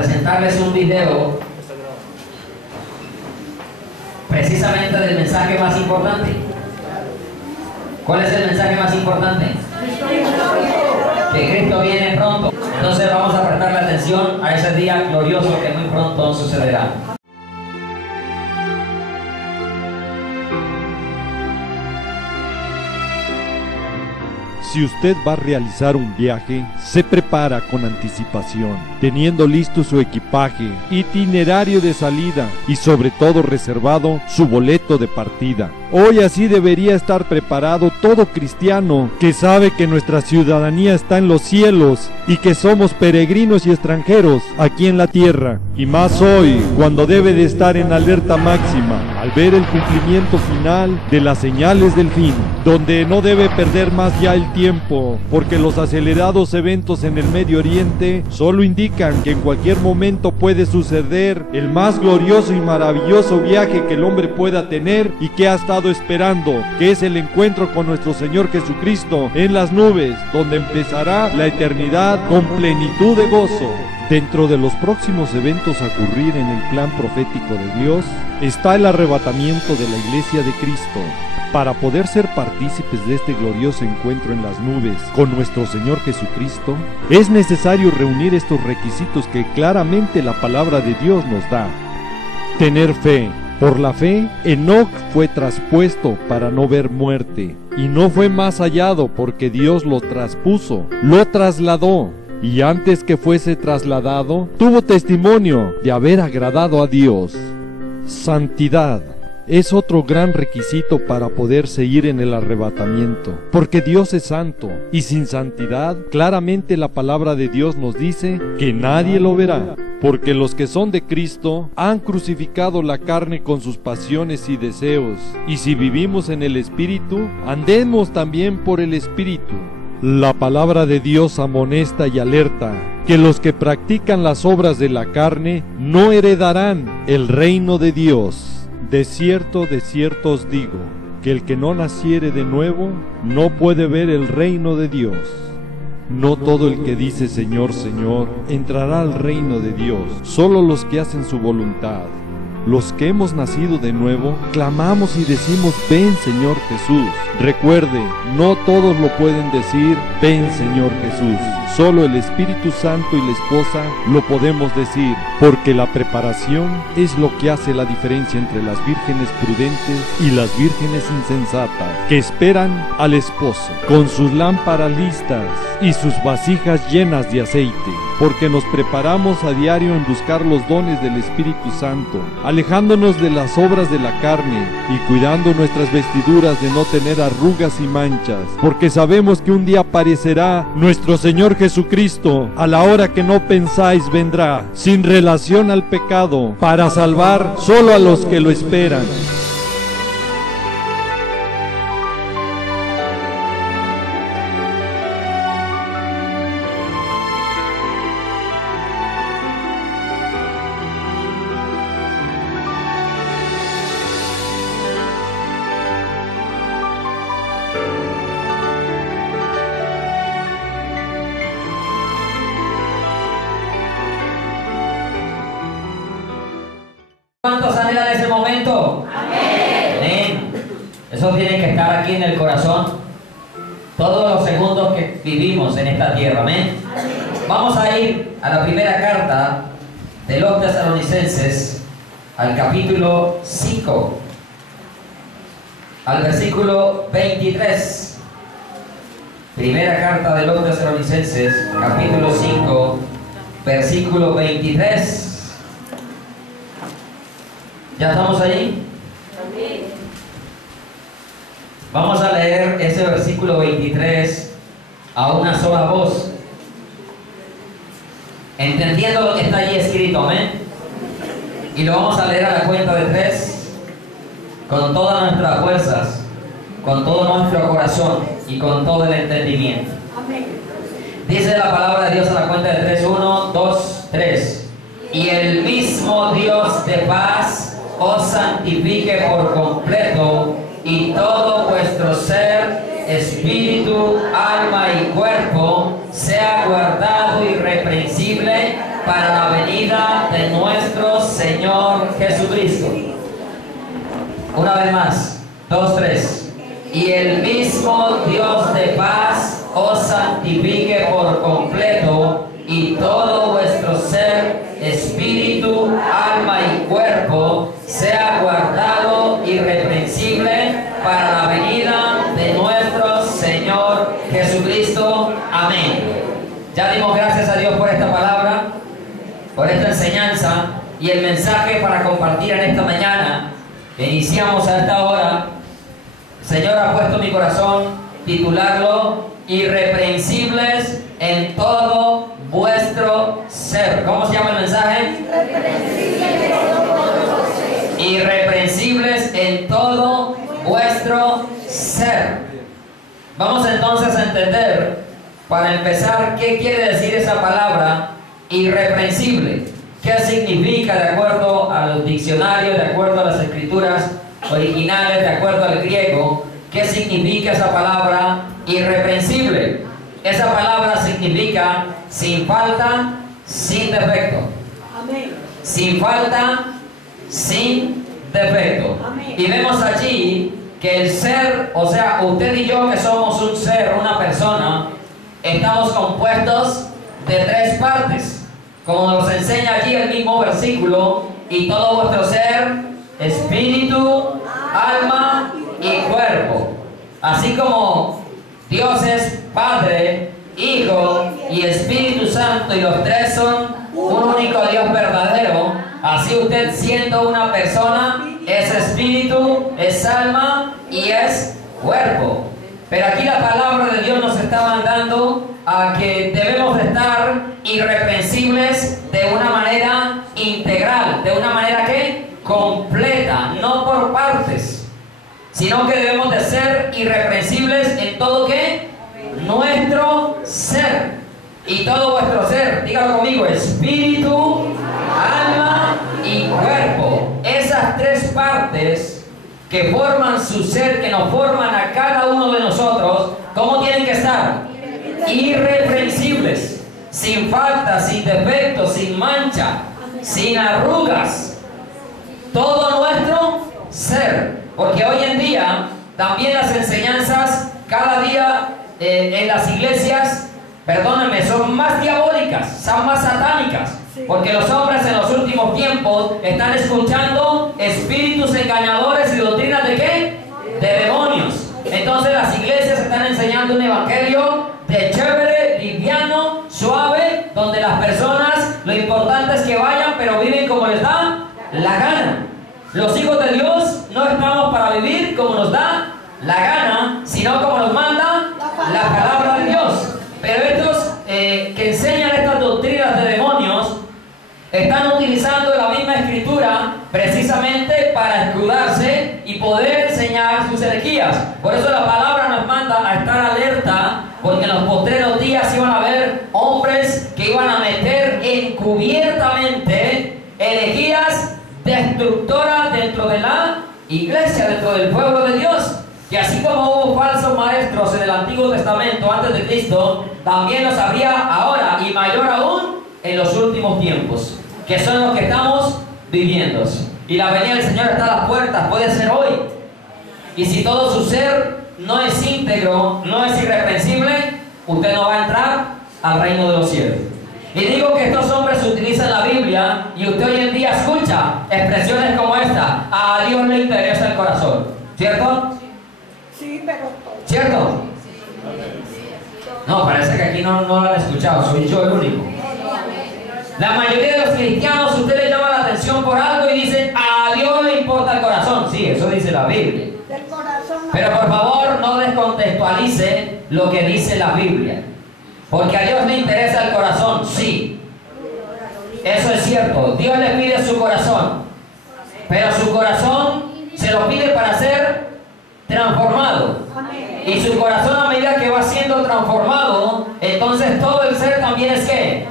presentarles un video precisamente del mensaje más importante. ¿Cuál es el mensaje más importante? Que Cristo viene pronto. Entonces vamos a prestarle atención a ese día glorioso que muy pronto sucederá. Si usted va a realizar un viaje, se prepara con anticipación, teniendo listo su equipaje, itinerario de salida y sobre todo reservado su boleto de partida. Hoy así debería estar preparado todo cristiano que sabe que nuestra ciudadanía está en los cielos y que somos peregrinos y extranjeros aquí en la tierra. Y más hoy, cuando debe de estar en alerta máxima, al ver el cumplimiento final de las señales del fin, donde no debe perder más ya el tiempo, porque los acelerados eventos en el Medio Oriente solo indican que en cualquier momento puede suceder el más glorioso y maravilloso viaje que el hombre pueda tener y que ha estado esperando, que es el encuentro con nuestro Señor Jesucristo en las nubes, donde empezará la eternidad con plenitud de gozo. Dentro de los próximos eventos a ocurrir en el plan profético de Dios está el arrebatamiento de la Iglesia de Cristo. Para poder ser partícipes de este glorioso encuentro en las nubes con nuestro Señor Jesucristo, es necesario reunir estos requisitos que claramente la palabra de Dios nos da. Tener fe. Por la fe, Enoc fue traspuesto para no ver muerte, y no fue más hallado porque Dios lo traspuso, lo trasladó, y antes que fuese trasladado, tuvo testimonio de haber agradado a Dios. Santidad. Es otro gran requisito para poder seguir en el arrebatamiento, porque Dios es santo, y sin santidad, claramente la palabra de Dios nos dice que nadie lo verá, porque los que son de Cristo han crucificado la carne con sus pasiones y deseos, y si vivimos en el Espíritu, andemos también por el Espíritu. La palabra de Dios amonesta y alerta que los que practican las obras de la carne no heredarán el reino de Dios. De cierto os digo, que el que no naciere de nuevo, no puede ver el reino de Dios. No todo el que dice Señor, Señor, entrará al reino de Dios, solo los que hacen su voluntad. Los que hemos nacido de nuevo, clamamos y decimos, ven Señor Jesús. Recuerde, no todos lo pueden decir, ven Señor Jesús. Solo el Espíritu Santo y la esposa lo podemos decir, porque la preparación es lo que hace la diferencia entre las vírgenes prudentes y las vírgenes insensatas, que esperan al esposo, con sus lámparas listas y sus vasijas llenas de aceite, porque nos preparamos a diario en buscar los dones del Espíritu Santo, alejándonos de las obras de la carne y cuidando nuestras vestiduras de no tener arrugas y manchas, porque sabemos que un día aparecerá nuestro Señor Jesucristo, a la hora que no pensáis vendrá, sin relación al pecado, para salvar solo a los que lo esperan. ¿Cuántos anhelan ese momento? Amén. Amén. Eso tiene que estar aquí en el corazón todos los segundos que vivimos en esta tierra. Amén. Amén. Vamos a ir a la primera carta de los Tesalonicenses, al capítulo 5, al versículo 23. Primera carta de los Tesalonicenses, capítulo 5, versículo 23. ¿Ya estamos ahí? Amén. Vamos a leer ese versículo 23 a una sola voz, entendiendo lo que está allí escrito. Amén. Y lo vamos a leer a la cuenta de 3, con todas nuestras fuerzas, con todo nuestro corazón y con todo el entendimiento. Amén. Dice la palabra de Dios a la cuenta de 3, 1, 2, 3. Y el mismo Dios de paz os santifique por completo, y todo vuestro ser, espíritu, alma y cuerpo sea guardado irreprensible para la venida de nuestro Señor Jesucristo. Una vez más, 2, 3. Y el mismo Dios de paz os santifique por completo, y todo vuestro ser, espíritu, alma y cuerpo, sea guardado irreprensible para la venida de nuestro Señor Jesucristo. Amén. Ya dimos gracias a Dios por esta palabra, por esta enseñanza y el mensaje para compartir en esta mañana. Iniciamos a esta hora. El Señor ha puesto en mi corazón titularlo Irreprensibles en todo vuestro ser. ¿Cómo se llama el mensaje? Irreprensibles en todo vuestro ser. Vamos entonces a entender, para empezar, qué quiere decir esa palabra irreprensible. ¿Qué significa de acuerdo a los diccionarios, de acuerdo a las escrituras originales, de acuerdo al griego? ¿Qué significa esa palabra irreprensible? Esa palabra significa sin falta, sin defecto. Amén. Sin falta, sin defecto. Amén. Y vemos allí que el ser, o sea, usted y yo que somos un ser, una persona, estamos compuestos de 3 partes, como nos enseña allí el mismo versículo: y todo vuestro ser, espíritu, alma y cuerpo. Así como Dios es Padre, Hijo y Espíritu Santo, y los 3 son un único Dios verdadero, así usted, siendo una persona, es espíritu, es alma y es cuerpo. Pero aquí la palabra de Dios nos está mandando a que debemos de estar irreprensibles de una manera integral, de una manera que completa, no por partes, sino que debemos de ser irreprensibles en todo que nuestro ser. Y todo vuestro ser, dígalo conmigo: espíritu, alma y cuerpo. Esas 3 partes que forman su ser, que nos forman a cada uno de nosotros, ¿cómo tienen que estar? Irreprensibles, sin falta, sin defecto, sin mancha, sin arrugas. Todo nuestro ser. Porque hoy en día también las enseñanzas cada día en las iglesias, perdónenme, son más diabólicas, son más satánicas. Porque los hombres en los últimos tiempos están escuchando espíritus engañadores y doctrinas ¿de qué? De demonios. Entonces las iglesias están enseñando un evangelio de chévere, liviano, suave, donde las personas, lo importante es que vayan, pero viven como les da la gana. Los hijos de Dios no estamos para vivir como nos da la gana, sino como nos manda la palabra de Dios. Pero estos que enseñan estas doctrinas de demonios están utilizando la misma escritura precisamente para escudarse y poder enseñar sus herejías. Por eso la palabra nos manda a estar alerta, porque en los postreros días iban a haber hombres que iban a meter encubiertamente herejías destructoras dentro de la iglesia, dentro del pueblo de Dios. Y así como hubo falsos maestros en el Antiguo Testamento antes de Cristo, también los habría ahora, y mayor aún en los últimos tiempos, que son los que estamos viviendo. Y la venida del Señor está a las puertas, puede ser hoy. Y si todo su ser no es íntegro, no es irreprensible, usted no va a entrar al reino de los cielos. Y digo que estos hombres utilizan la Biblia, y usted hoy en día escucha expresiones como esta: a Dios le interesa el corazón, ¿cierto? Sí, pero ¿Cierto? No, parece que aquí no lo han escuchado, soy yo el único. La mayoría de los cristianos, usted le llama la atención por algo y dicen: a Dios le importa el corazón. Sí, eso dice la Biblia. del corazón. Pero por favor, no descontextualice lo que dice la Biblia. Porque a Dios le interesa el corazón, sí. Eso es cierto. Dios le pide su corazón. Pero su corazón se lo pide para ser transformado. Amén. Y su corazón, a medida que va siendo transformado, entonces todo el ser también es ¿qué?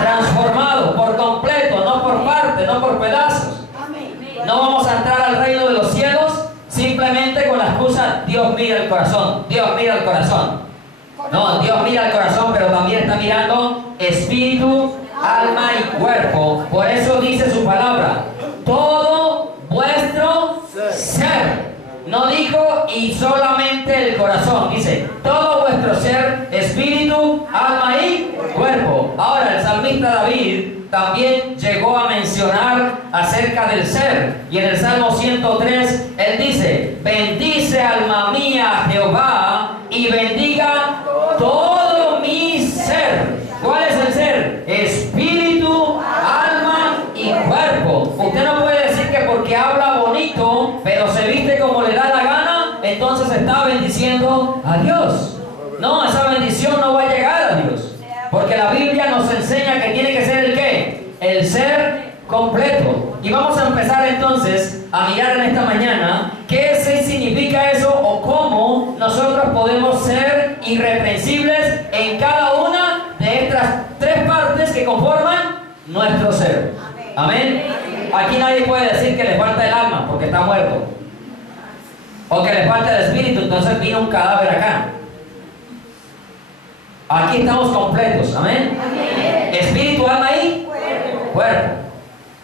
Transformado por completo, no por parte, no por pedazos. Amén. No vamos a entrar al reino de los cielos simplemente con la excusa: Dios mira el corazón, Dios mira el corazón. No, Dios mira el corazón, pero también está mirando espíritu, alma y cuerpo. Por eso dice su palabra, todo vuestro ser. No dijo y solamente el corazón, dice todo vuestro ser, espíritu, alma y cuerpo. Ahora el salmista David también llegó a mencionar acerca del ser, y en el Salmo 103 él dice: bendice alma mía a Jehová y bendiga todo mi ser. ¿Cuál es el ser? Espíritu, alma y cuerpo. Usted no puede decir que porque habla bonito pero se viste como le da la gana, entonces está bendiciendo a Dios. No, esa bendición no va a llegar a Dios, porque la Biblia nos enseña que tiene que ser el ¿qué? El ser completo. Y vamos a empezar entonces a mirar en esta mañana qué significa eso, o cómo nosotros podemos ser irreprensibles en cada una de estas tres partes que conforman nuestro ser. Amén. Aquí nadie puede decir que le falta el alma porque está muerto, o que le falta el espíritu, entonces vino un cadáver acá. Aquí estamos completos. Amén. Espíritu, alma y cuerpo.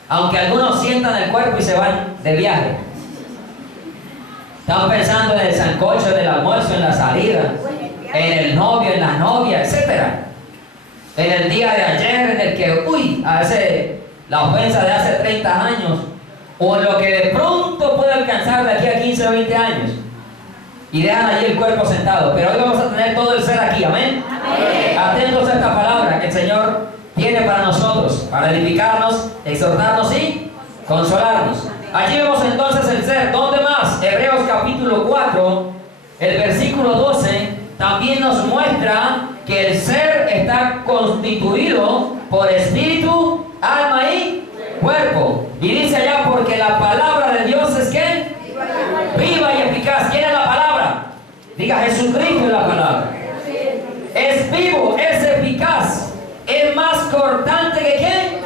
Aunque algunos sientan el cuerpo y se van de viaje, están pensando en el sancocho, en el almuerzo, en la salida, en el novio, en la novia, etc. En el día de ayer, en el que, hace la ofensa de hace 30 años, o en lo que de pronto puede alcanzar de aquí a 15 o 20 años, y dejan allí el cuerpo sentado. Pero hoy vamos a tener todo el ser aquí. Amén. Atentos a esta palabra que el Señor tiene para nosotros, para edificarnos, exhortarnos y consolarnos. Allí vemos entonces el ser. ¿Dónde más? Hebreos capítulo 4, el versículo 12, también nos muestra que el ser está constituido por espíritu, alma y cuerpo. Y dice allá, porque la palabra de Dios es ¿qué? Viva y eficaz. ¿Quién es la palabra? Diga, Jesucristo es la palabra. Es vivo, es eficaz, es más cortante que ¿quién?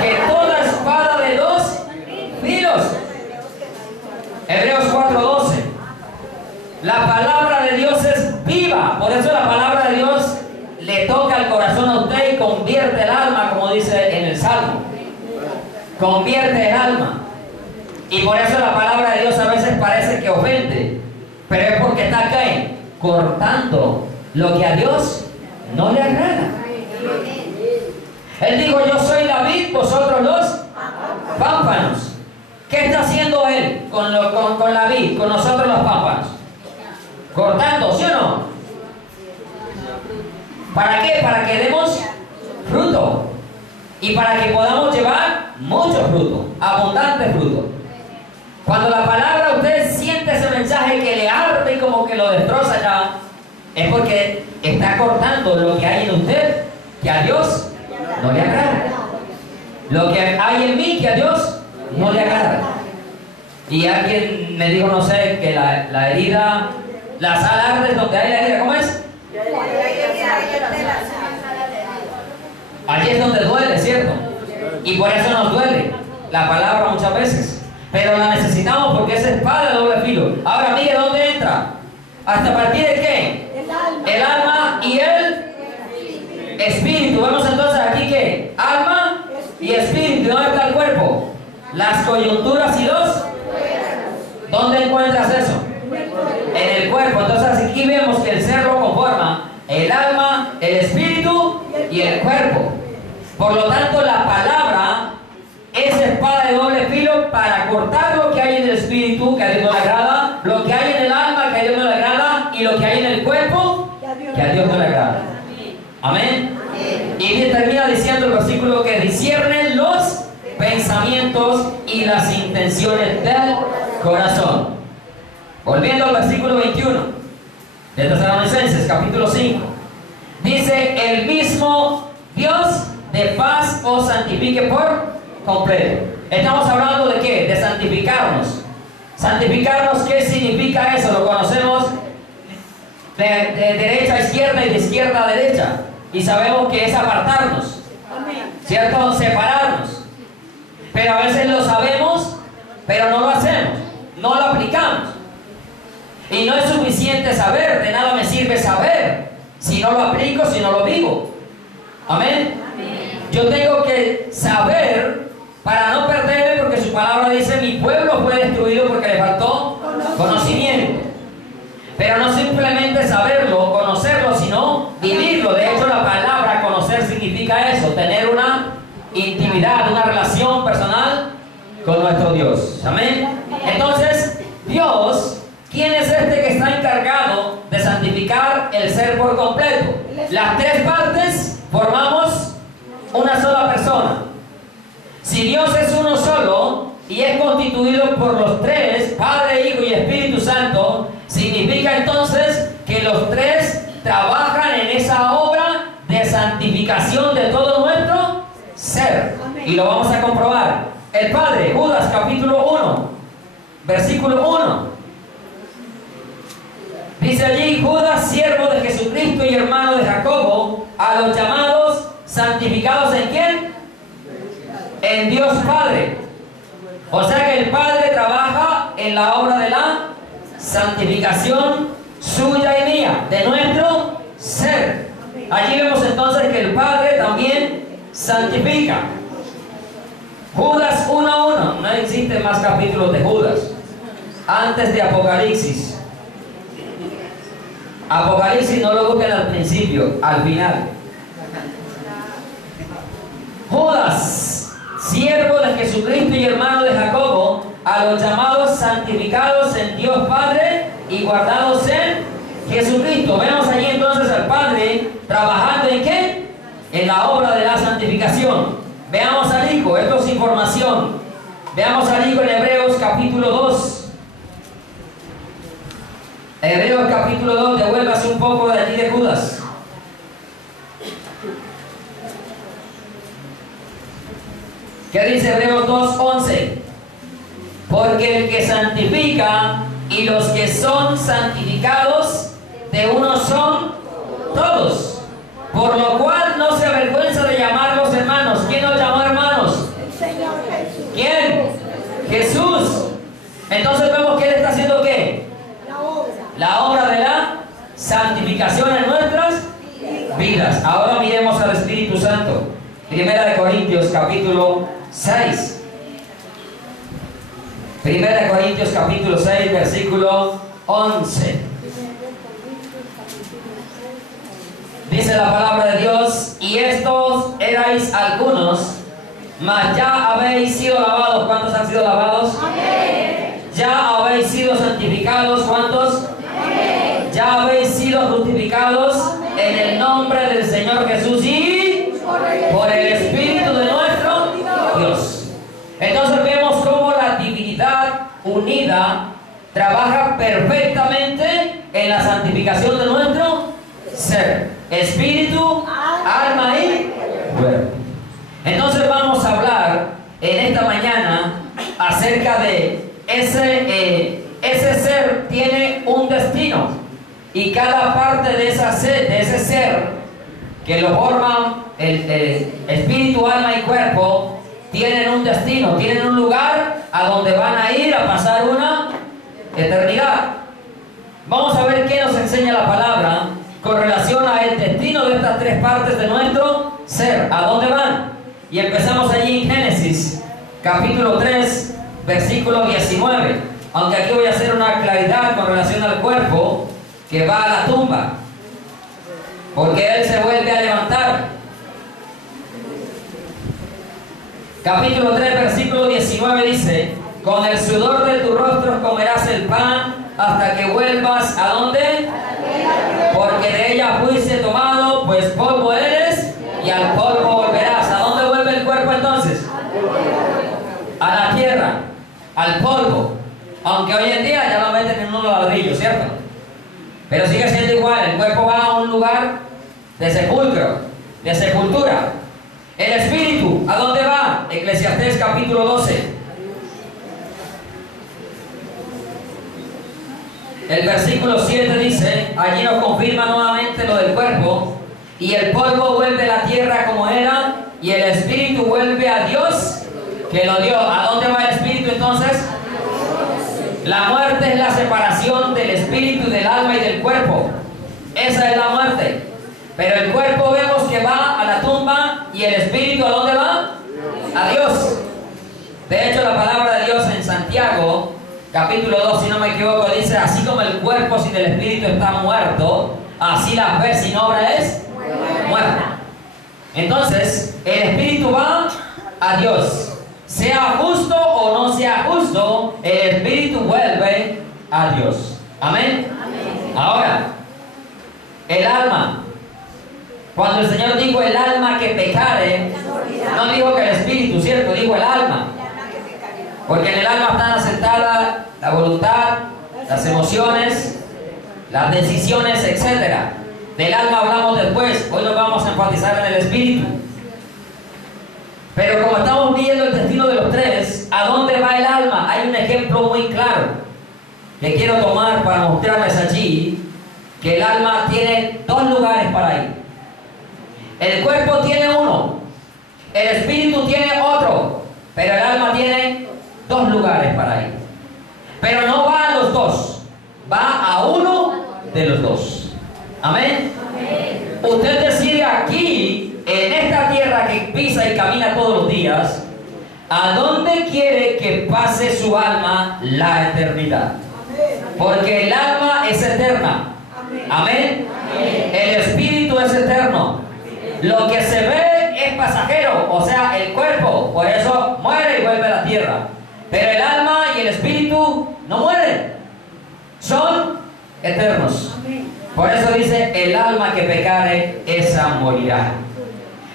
Que toda espada de dos filos. Hebreos 4:12. La palabra de Dios es viva. Por eso la palabra de Dios le toca el corazón a usted y convierte el alma, como dice en el Salmo. Convierte el alma. Y por eso la palabra de Dios a veces parece que ofende, pero es porque está acá cortando lo que a Dios no le agrada. Él dijo: yo soy la vid, vosotros los pámpanos. ¿Qué está haciendo Él con la vid, con nosotros los pámpanos? Cortando, ¿sí o no? ¿Para qué? Para que demos fruto, y para que podamos llevar mucho fruto, abundante fruto. Cuando la palabra, usted siente ese mensaje que le arde y como que lo destroza ya, es porque está cortando lo que hay en usted, que a Dios no le agrada. Lo que hay en mí, que a Dios no le agrada. Y alguien me dijo, no sé, que la herida, la sal arde donde hay la herida. ¿Cómo es? Allí es donde duele, ¿cierto? Y por eso nos duele la palabra muchas veces. Pero la necesitamos porque es espada de doble filo. Ahora mire dónde entra. ¿Hasta partir de qué? El alma y el espíritu. Vemos entonces aquí que alma y espíritu. ¿Dónde está el cuerpo? Las coyunturas y los... ¿Dónde encuentras eso? En el cuerpo. Entonces aquí vemos que el ser lo conforma el alma, el espíritu y el cuerpo. Por lo tanto, la palabra es espada de doble filo para cortar lo que hay en el espíritu, que a Dios no le agrada, lo que hay en el alma, que a Dios no le agrada, y lo que hay en el cuerpo, que a Dios no le agrada. Amén. Y termina diciendo el versículo que disciernen los pensamientos y las intenciones del corazón. Volviendo al versículo 21 de Tesalonicenses capítulo 5, dice: el mismo Dios de paz os santifique por completo. Estamos hablando de ¿qué? De santificarnos. Santificarnos, ¿qué significa eso? Lo conocemos de derecha a izquierda y de izquierda a derecha, y sabemos que es apartarnos, ¿cierto? Separarnos. Pero a veces lo sabemos, pero no lo hacemos, no lo aplicamos. Y no es suficiente saber, de nada me sirve saber si no lo aplico, si no lo vivo. Amén. Yo tengo que saber para no perderme, porque su palabra dice: mi pueblo fue destruido porque le faltó conocimiento. Pero no simplemente saberlo, conocerlo, sino vivirlo. De hecho, la palabra conocer significa eso: tener una intimidad, una relación personal con nuestro Dios. Amén. Entonces, Dios, ¿quién es este que está encargado de santificar el ser por completo? Las tres partes formamos una sola persona. Si Dios es uno solo y es constituido por los tres, Padre, Hijo y Espíritu Santo, significa entonces que los tres trabajan en esa obra de santificación de todo nuestro ser. Y lo vamos a comprobar. El Padre, Judas capítulo 1, versículo 1. Dice allí: Judas, siervo de Jesucristo y hermano de Jacobo, a los llamados, santificados ¿en quién? En Dios Padre. O sea que el Padre trabaja en la obra de la santificación suya y mía, de nuestro ser. Allí vemos entonces que el Padre también santifica. Judas 1:1. No existen más capítulos de Judas antes de Apocalipsis. Apocalipsis no lo busquen al principio, al final. Judas, siervo de Jesucristo y hermano de Jacobo, a los llamados, santificados en Dios Padre y guardados en Jesucristo. Vemos allí entonces al Padre trabajando ¿en qué? En la obra de la santificación. Veamos al Hijo, esto es información. Veamos al Hijo en Hebreos capítulo 2. Hebreos capítulo 2, devuélvase un poco de allí de Judas. ¿Qué dice Hebreos 2:11? Porque el que santifica y los que son santificados de uno son todos. Por lo cual no se avergüenza de llamarlos hermanos. ¿Quién nos llamó hermanos? El Señor Jesús. ¿Quién? Jesús. Entonces vemos que Él está haciendo ¿qué? La obra. La obra de la santificación en nuestras vidas. Ahora miremos al Espíritu Santo. Primera de Corintios capítulo 6. Primera de Corintios capítulo 6, versículo 11. Dice la palabra de Dios: y estos erais algunos, mas ya habéis sido lavados. ¿Cuántos han sido lavados? Amén. Ya habéis sido santificados. ¿Cuántos? Amén. Ya habéis sido justificados. Amén. En el nombre del Señor Jesús y por el Espíritu de nuestro Dios. Entonces vemos cómo la divinidad unida trabaja perfectamente en la santificación de nuestro ser, espíritu, alma y cuerpo. Entonces vamos a hablar en esta mañana acerca de ese ser tiene un destino, y cada parte de ese ser que lo forman el espíritu, alma y cuerpo tienen un destino, tienen un lugar a donde van a ir a pasar una eternidad. Vamos a ver qué nos enseña la palabra con relación al destino de estas tres partes de nuestro ser. ¿A dónde van? Y empezamos allí en Génesis capítulo 3 versículo 19. Aunque aquí voy a hacer una claridad con relación al cuerpo que va a la tumba, porque él se vuelve a levantar. Capítulo 3 versículo 19 dice: con el sudor de tu rostro comerás el pan hasta que vuelvas ¿a dónde? Porque de ella fuiste tomado, pues polvo eres y al polvo volverás. ¿A dónde vuelve el cuerpo entonces? A la tierra, al polvo. Aunque hoy en día ya lo meten en unos ladrillos, ¿cierto? Pero sigue siendo igual, el cuerpo va a un lugar de sepulcro, de sepultura. El espíritu, ¿a dónde va? Eclesiastés capítulo 12. El versículo 7 dice, allí nos confirma nuevamente lo del cuerpo: y el polvo vuelve a la tierra como era, y el espíritu vuelve a Dios que lo dio. ¿A dónde va el espíritu entonces? La muerte es la separación del espíritu, del alma y del cuerpo. Esa es la muerte. Pero el cuerpo vemos que va a la tumba, y el espíritu a Dios. De hecho, la palabra de Dios en Santiago, capítulo 2, si no me equivoco, dice: así como el cuerpo sin el espíritu está muerto, así la fe sin obra es muerta. Entonces, el espíritu va a Dios. Sea justo o no sea justo, el espíritu vuelve a Dios. Amén. Ahora, el alma. Cuando el Señor dijo el alma que pecare, no dijo que el espíritu, ¿cierto? Dijo el alma. Porque en el alma están asentadas la voluntad, las emociones, las decisiones, etc. Del alma hablamos después. Hoy nos vamos a enfatizar en el espíritu. Pero como estamos viendo el destino de los tres, ¿a dónde va el alma? Hay un ejemplo muy claro que quiero tomar para mostrarles allí que el alma tiene dos lugares para ir. El cuerpo tiene uno, el espíritu tiene otro, pero el alma tiene dos lugares para ir. Pero no va a los dos, va a uno de los dos. Amén. Usted decide aquí, en esta tierra que pisa y camina todos los días, ¿a dónde quiere que pase su alma la eternidad? Porque el alma es eterna. Amén. El espíritu es eterno. Lo que se ve es pasajero, o sea, el cuerpo, por eso muere y vuelve a la tierra. Pero el alma y el espíritu no mueren, son eternos. Por eso dice: el alma que pecare, esa morirá.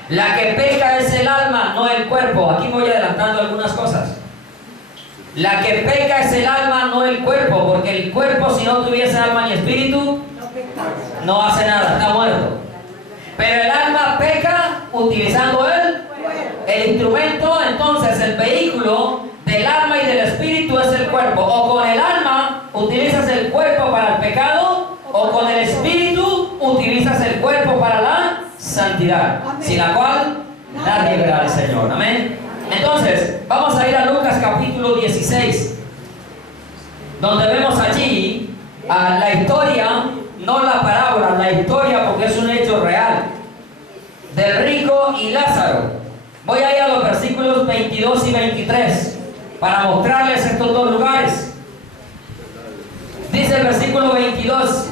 La que peca es el alma, no el cuerpo. Aquí voy adelantando algunas cosas. La que peca es el alma, no el cuerpo, porque el cuerpo, si no tuviese alma ni espíritu, no hace nada, está muerto. Pero el alma peca utilizando el instrumento. Entonces el vehículo del alma y del espíritu es el cuerpo. O con el alma utilizas el cuerpo para el pecado, o con el espíritu utilizas el cuerpo para la santidad, sin la cual nadie verá al Señor. Amén. Entonces vamos a ir a Lucas capítulo 16, donde vemos allí la historia, no la parábola, la historia, porque es un hecho real, del rico y Lázaro. Voy a ir a los versículos 22 y 23 para mostrarles estos dos lugares. Dice el versículo 22: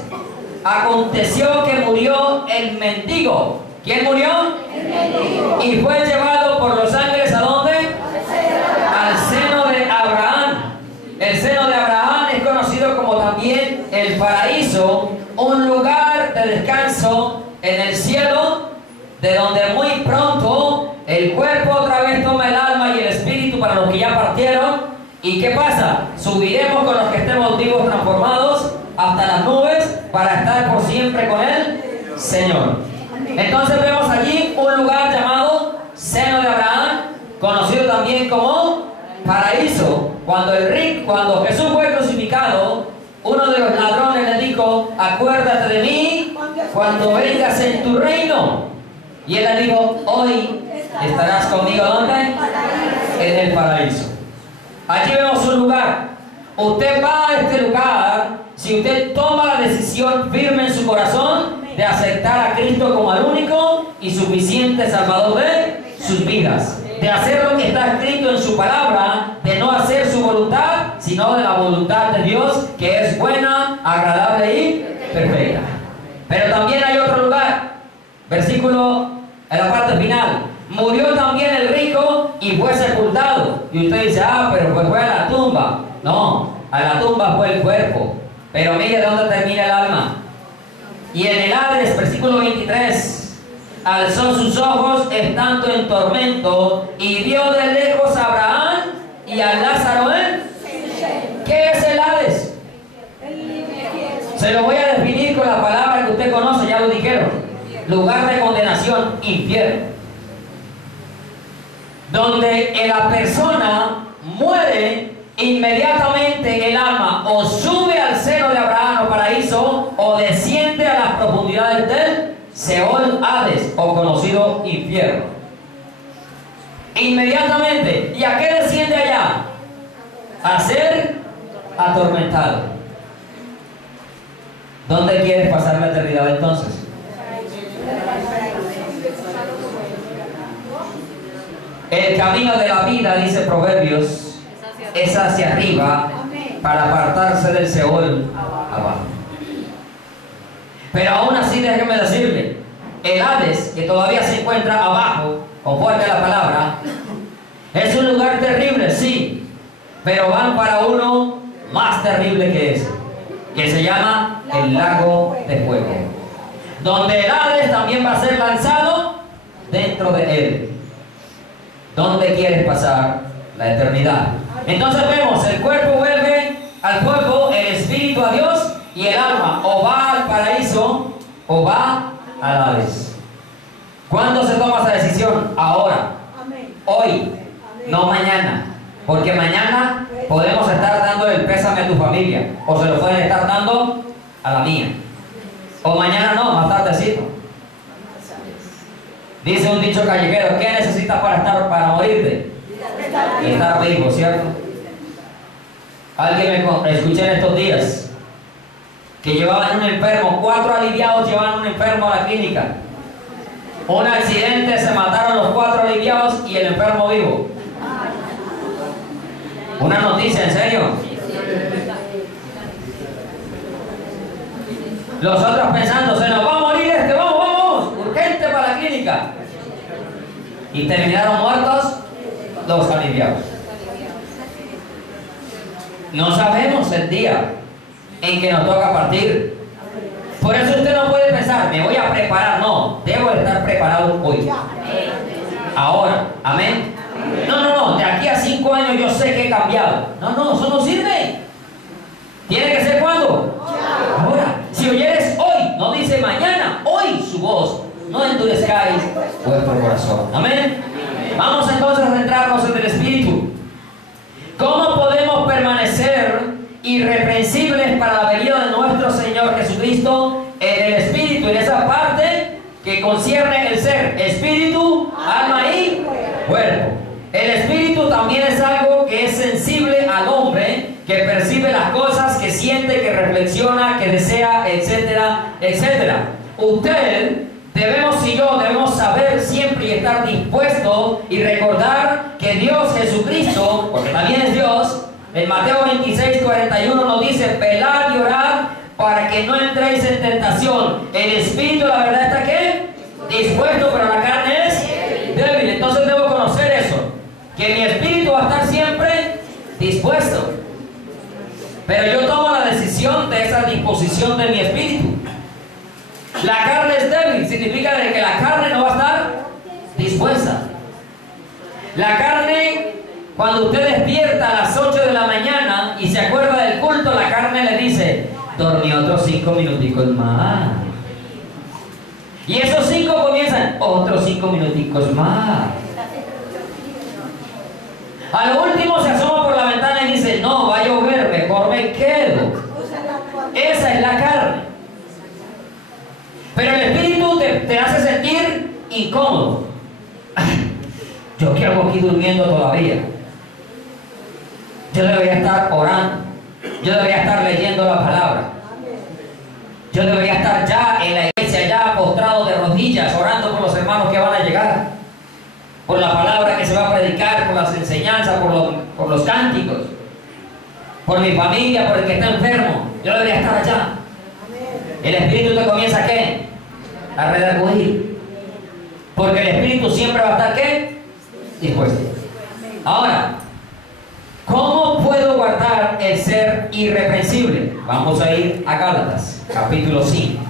aconteció que murió el mendigo. ¿Quién murió? El mendigo. Y fue llevado por los ángeles, ¿a dónde? Al seno de Abraham. El seno de Abraham es conocido como también el paraíso, un lugar de descanso en el cielo, de donde muy pronto el cuerpo otra vez toma el alma y el espíritu para los que ya partieron. ¿Y qué pasa? Subiremos con los que estemos vivos transformados hasta las nubes para estar por siempre con el Señor. Entonces vemos allí un lugar llamado seno de Abraham, conocido también como paraíso. Cuando Jesús fue crucificado, uno de los ladrones le dijo: acuérdate de mí cuando vengas en tu reino. Y él le dijo: hoy estarás conmigo, ¿dónde? En el paraíso. Aquí vemos un lugar. Usted va a este lugar si usted toma la decisión firme en su corazón de aceptar a Cristo como el único y suficiente Salvador de sus vidas, de hacer lo que está escrito en su palabra, de no hacer su voluntad, sino de la voluntad de Dios, que es buena, agradable y perfecta. Pero también hay otro lugar, versículo en la parte final: murió también el rico y fue sepultado. Y usted dice: pero pues fue a la tumba. No, a la tumba fue el cuerpo. Pero mire dónde termina el alma. Y en el Hades, versículo 23, alzó sus ojos estando en tormento y vio de lejos a Abraham y a Lázaro en... ¿Qué es el Hades? Se lo voy a definir con la palabra que usted conoce, ya lo dijeron: lugar de condenación, infierno, donde la persona muere. Inmediatamente el alma o sube al seno de Abraham o paraíso, o desciende a las profundidades del Seol, Hades, o conocido infierno. Inmediatamente. ¿Y a qué desciende allá? A ser atormentado. ¿Dónde quieres pasar la eternidad entonces? El camino de la vida, dice Proverbios, es hacia arriba para apartarse del Seol abajo. Pero aún así, déjeme decirle, el Hades, que todavía se encuentra abajo, conforme a la palabra, es un lugar terrible, sí, pero van para uno más terrible que ese, que se llama el lago de fuego, donde el Hades también va a ser lanzado dentro de él. ¿Dónde quieres pasar la eternidad? Entonces vemos, el cuerpo vuelve al polvo, el espíritu a Dios, y el alma o va al paraíso o va al Hades. ¿Cuándo se toma esa decisión? Ahora, hoy, no mañana, porque mañana podemos estar dando el pésame a tu familia, o se lo pueden estar dando a la mía, o mañana no, más tardecito. Dice un dicho callejero: ¿qué necesitas para morirte? Estar vivo, ¿cierto? Alguien me escuché en estos días que llevaban un enfermo, 4 aliviados llevaban un enfermo a la clínica. Un accidente, se mataron los 4 aliviados y el enfermo vivo. Una noticia, ¿en serio? Los otros pensando, se nos va a morir este, vamos, urgente para la clínica. Y terminaron muertos los aliviados. No sabemos el día en que nos toca partir. Por eso usted no puede pensar, me voy a preparar. No, debo estar preparado hoy. Ahora, amén. No, de aquí a 5 años yo sé que he cambiado. No, eso no sirve. Tiene que ser ¿cuándo? Ahora. Si oyeres hoy, no dice mañana, hoy su voz, no endurezcáis vuestro corazón. Amén. Vamos entonces a centrarnos en el Espíritu. ¿Cómo podemos permanecer irreprensibles para la venida de nuestro Señor Jesucristo en el Espíritu, en esa parte que concierne el ser, espíritu, alma y cuerpo? El Espíritu también es algo que es sensible al hombre, que percibe las cosas, que siente, que reflexiona, que desea, etcétera, etcétera. Usted, debemos y yo, debemos saber siempre y estar dispuestos y recordar que Dios Jesucristo, porque también es Dios, en Mateo 26, 41 nos dice: velad y orad para que no entréis en tentación. El espíritu, la verdad, está ¿qué? Dispuesto, pero la carne es débil. Entonces debo conocer eso, que mi espíritu va a estar siempre dispuesto. Pero yo tomo la decisión de esa disposición de mi espíritu. La carne es débil, significa de que la carne no va a estar dispuesta. La carne, cuando usted despierta a las 8 de la mañana y se acuerda del culto, la carne le dice: dormí otros 5 minuticos más. Y esos 5 comienzan, otros 5 minuticos más. A lo último se asoma por la ventana y dice: no, va a llover, mejor me quedo. Esa es la carne. Pero el espíritu te hace sentir incómodo. Yo quiero aquí durmiendo todavía. Yo debería estar orando. Yo debería estar leyendo la palabra. Yo debería estar ya en la iglesia, ya postrado de rodillas, orando por los hermanos que van a llegar, por la palabra que se va a predicar, por las enseñanzas, por los cánticos, por mi familia, por el que está enfermo. Yo debería estar allá. El espíritu te comienza ¿a qué? A redarguir. Porque el espíritu siempre va a estar ¿qué? Dispuesto. Ahora, ¿cómo puedo guardar el ser irreprensible? Vamos a ir a Gálatas, capítulo 5.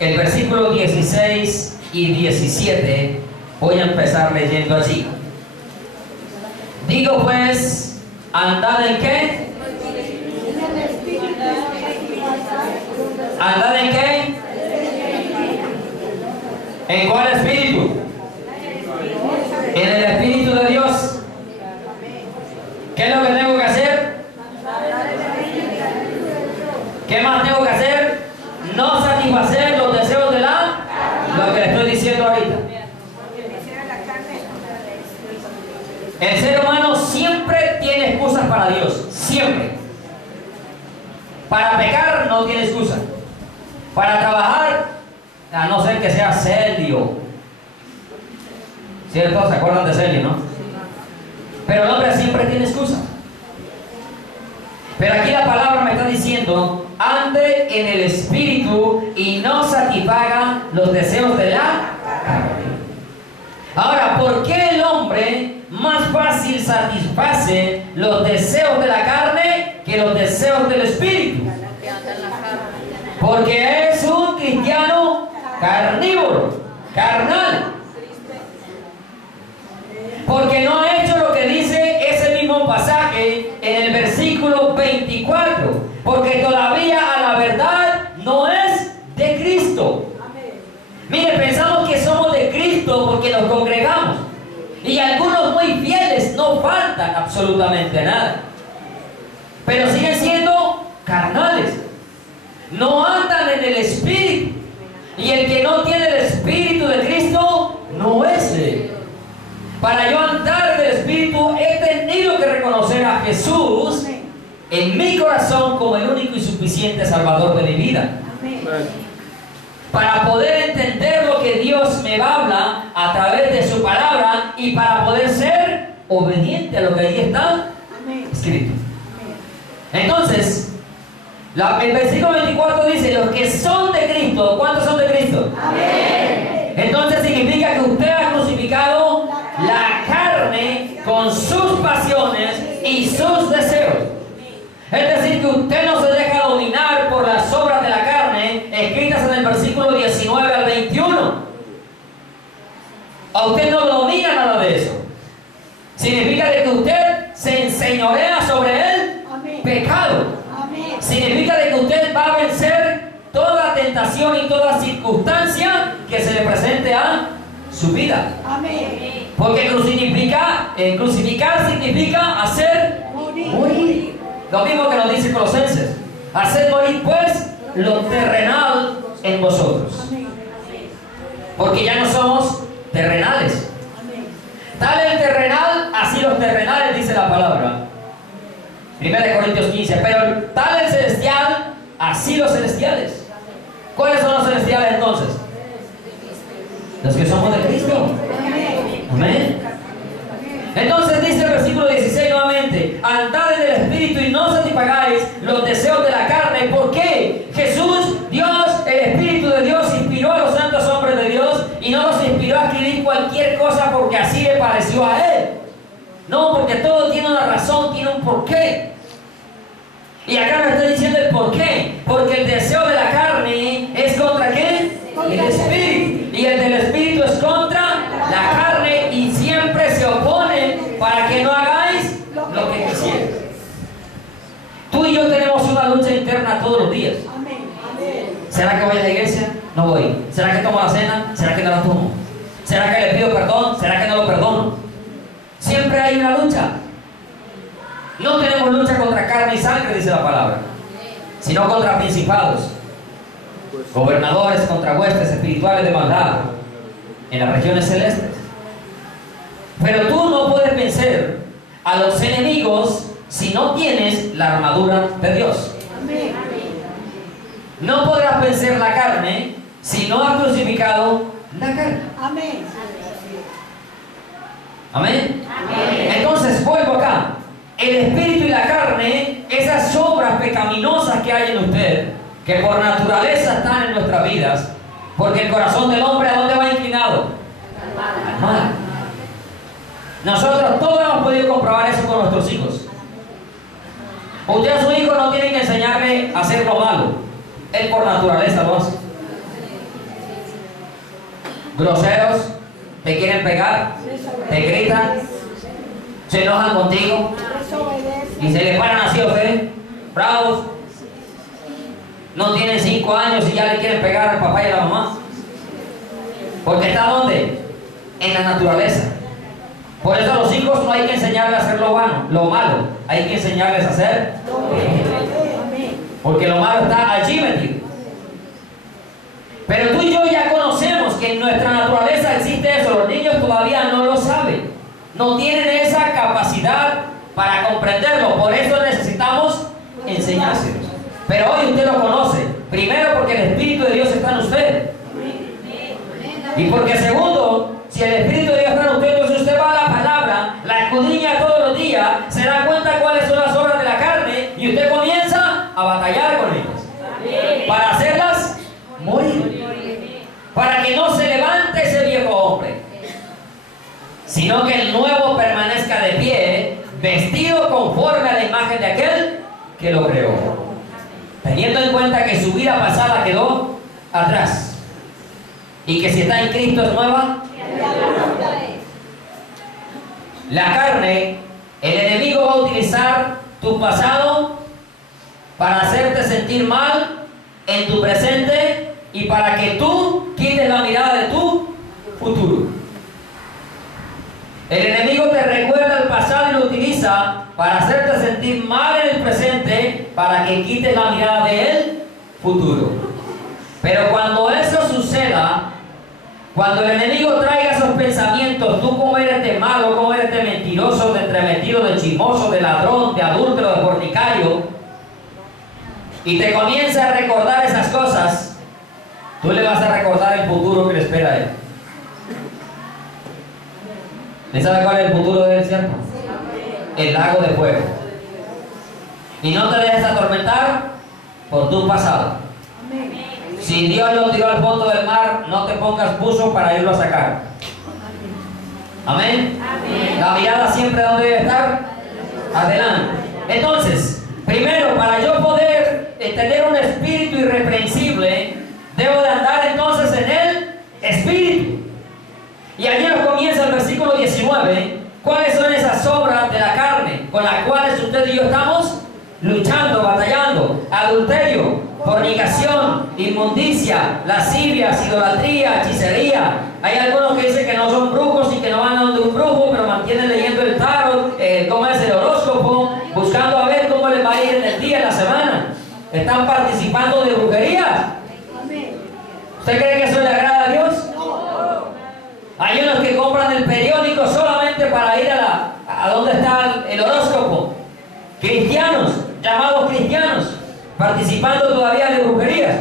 El versículo 16 y 17, voy a empezar leyendo allí. Digo pues, ¿andad en qué? ¿Andad en qué? ¿En cuál espíritu? En el Espíritu de Dios. ¿Qué es lo que tengo que hacer? ¿Qué más tengo que hacer? No satisfacer los deseos de lo que le estoy diciendo ahorita. El ser humano siempre tiene excusas para Dios. Siempre. Para pecar no tiene excusa. Para trabajar a no ser que sea Celio. ¿Cierto? ¿Se acuerdan de Celio, no? Pero el hombre siempre tiene excusa. Pero aquí la palabra me está diciendo: ande en el espíritu y no satisfaga los deseos de la carne. Ahora, ¿por qué el hombre más fácil satisface los deseos de la carne que los deseos del espíritu? Porque es un cristiano carnívoro, carnal. Porque no ha hecho lo que dice ese mismo pasaje en el versículo 24. Porque todavía a la verdad no es de Cristo. Mire, pensamos que somos de Cristo porque nos congregamos. Y algunos muy fieles no faltan absolutamente nada. Pero siguen siendo carnales. No andan en el Espíritu. Y el que no tiene el Espíritu de Cristo no es Él. Para yo andar del Espíritu he tenido que reconocer a Jesús en mi corazón como el único y suficiente Salvador de mi vida. Para poder entender lo que Dios me habla a través de su palabra y para poder ser obediente a lo que ahí está escrito. Entonces, el versículo 24 dice: los que son de Cristo. ¿Cuántos son de Cristo? Amén. Entonces significa que usted ha crucificado la carne con sus pasiones y sus deseos. Es decir, que usted no se deja dominar por las obras de la carne escritas en el versículo 19 al 21. A usted no domina nada de eso. Significa de que usted se enseñorea sobre el pecado. Significa de que usted va a vencer toda tentación y toda circunstancia que se le presente a su vida. Porque crucificar significa hacer morir. Lo mismo que nos dice Colosenses: hacer morir pues lo terrenal en vosotros. Porque ya no somos terrenales. Tal el terrenal, así los terrenales, dice la palabra. 1 Corintios 15. Pero tal el celestial, así los celestiales. ¿Cuáles son los celestiales entonces? Los que somos de Cristo. Amén. Entonces dice el versículo 16 nuevamente: andad en el Espíritu y no satisfagáis los deseos de la carne. ¿Por qué? Jesús, Dios, el Espíritu de Dios inspiró a los santos hombres de Dios y no los inspiró a escribir cualquier cosa porque así le pareció a Él. No, porque todo tiene una razón, tiene un porqué. Y acá me está diciendo el porqué. Porque el deseo de la carne es contra ¿qué? El Espíritu. Y el del Espíritu es contra la carne y siempre se opone para que no hagáis lo que quisierais. Tú y yo tenemos una lucha interna todos los días. ¿Será que voy a la iglesia? No voy. ¿Será que tomo la cena? ¿Será que no la tomo? ¿Será que le pido perdón? ¿Será que no lo perdono? Siempre hay una lucha. No tenemos lucha contra carne y sangre, dice la palabra, sino contra principados, gobernadores, contra huestes espirituales de maldad en las regiones celestes. Pero tú no puedes vencer a los enemigos si no tienes la armadura de Dios. No podrás vencer la carne si no has crucificado la carne. Amén. Entonces vuelvo acá. El espíritu y la carne, esas obras pecaminosas que hay en usted, que por naturaleza están en nuestras vidas, porque el corazón del hombre, ¿a dónde va inclinado? Al mal. Nosotros todos hemos podido comprobar eso con nuestros hijos. Usted a su hijo no tiene que enseñarle a hacer lo malo. Él por naturaleza lo hace. Groseros, te quieren pegar, te gritan, se enojan contigo y se le paran así a usted, bravos. No tienen 5 años y ya le quieren pegar al papá y a la mamá. Porque está ¿dónde? En la naturaleza. Por eso a los hijos no hay que enseñarles a hacer lo malo, hay que enseñarles a hacer porque lo malo está allí metido. Pero tú y yo ya conocemos que en nuestra naturaleza existe eso. Los niños todavía no lo saben, no tienen esa capacidad para comprenderlo. Por eso necesitamos enseñárselos. Pero hoy usted lo conoce, primero porque el Espíritu de Dios está en usted, Y porque segundo, si el Espíritu de Dios está en usted, entonces usted va a la palabra, la escudriña todos los días, se da cuenta cuáles son las obras de la carne y usted comienza a batallar con ellas para hacerlas morir, para que no se levante ese viejo hombre, sino que el nuevo permanezca de pie, vestido conforme a la imagen de aquel que lo creó, teniendo en cuenta que su vida pasada quedó atrás y que si está en Cristo es nueva. La carne, el enemigo va a utilizar tu pasado para hacerte sentir mal en tu presente y para que tú quites la mirada de tu futuro. El enemigo te recuerda el pasado y lo utiliza para hacerte sentir mal en el presente para que quites la mirada del futuro. Pero cuando eso suceda, cuando el enemigo traiga esos pensamientos, tú como eres de malo, como eres de mentiroso, de entremetido, de chismoso, de ladrón, de adúltero, de fornicario, y te comienza a recordar esas cosas, tú le vas a recordar el futuro que le espera a él. ¿Le sabe cuál es el futuro de él, cierto? El lago de fuego. Y no te dejes atormentar por tu pasado. Si Dios lo tiró al fondo del mar, no te pongas buzo para irlo a sacar. Amén. La mirada siempre donde debe estar, adelante. Entonces, primero, para yo poder tener un espíritu irreprensible, debo de andar entonces en el espíritu. Y allí nos comienza el versículo 19. ¿Cuáles son esas obras de la carne con las cuales usted y yo estamos luchando, batallando? Adulterio, fornicación, inmundicia, lascivias, idolatría, hechicería. Hay algunos que dicen que no son brujos y que no van a donde un brujo, pero mantienen leyendo el tarot, cómo es el horóscopo, buscando a ver cómo les va a ir en el día, en la semana. Están participando de brujerías. ¿Usted cree que eso le agrada a Dios? Hay unos que compran el periódico solamente para ir a donde está el horóscopo. Cristianos, llamados cristianos, participando todavía de brujerías.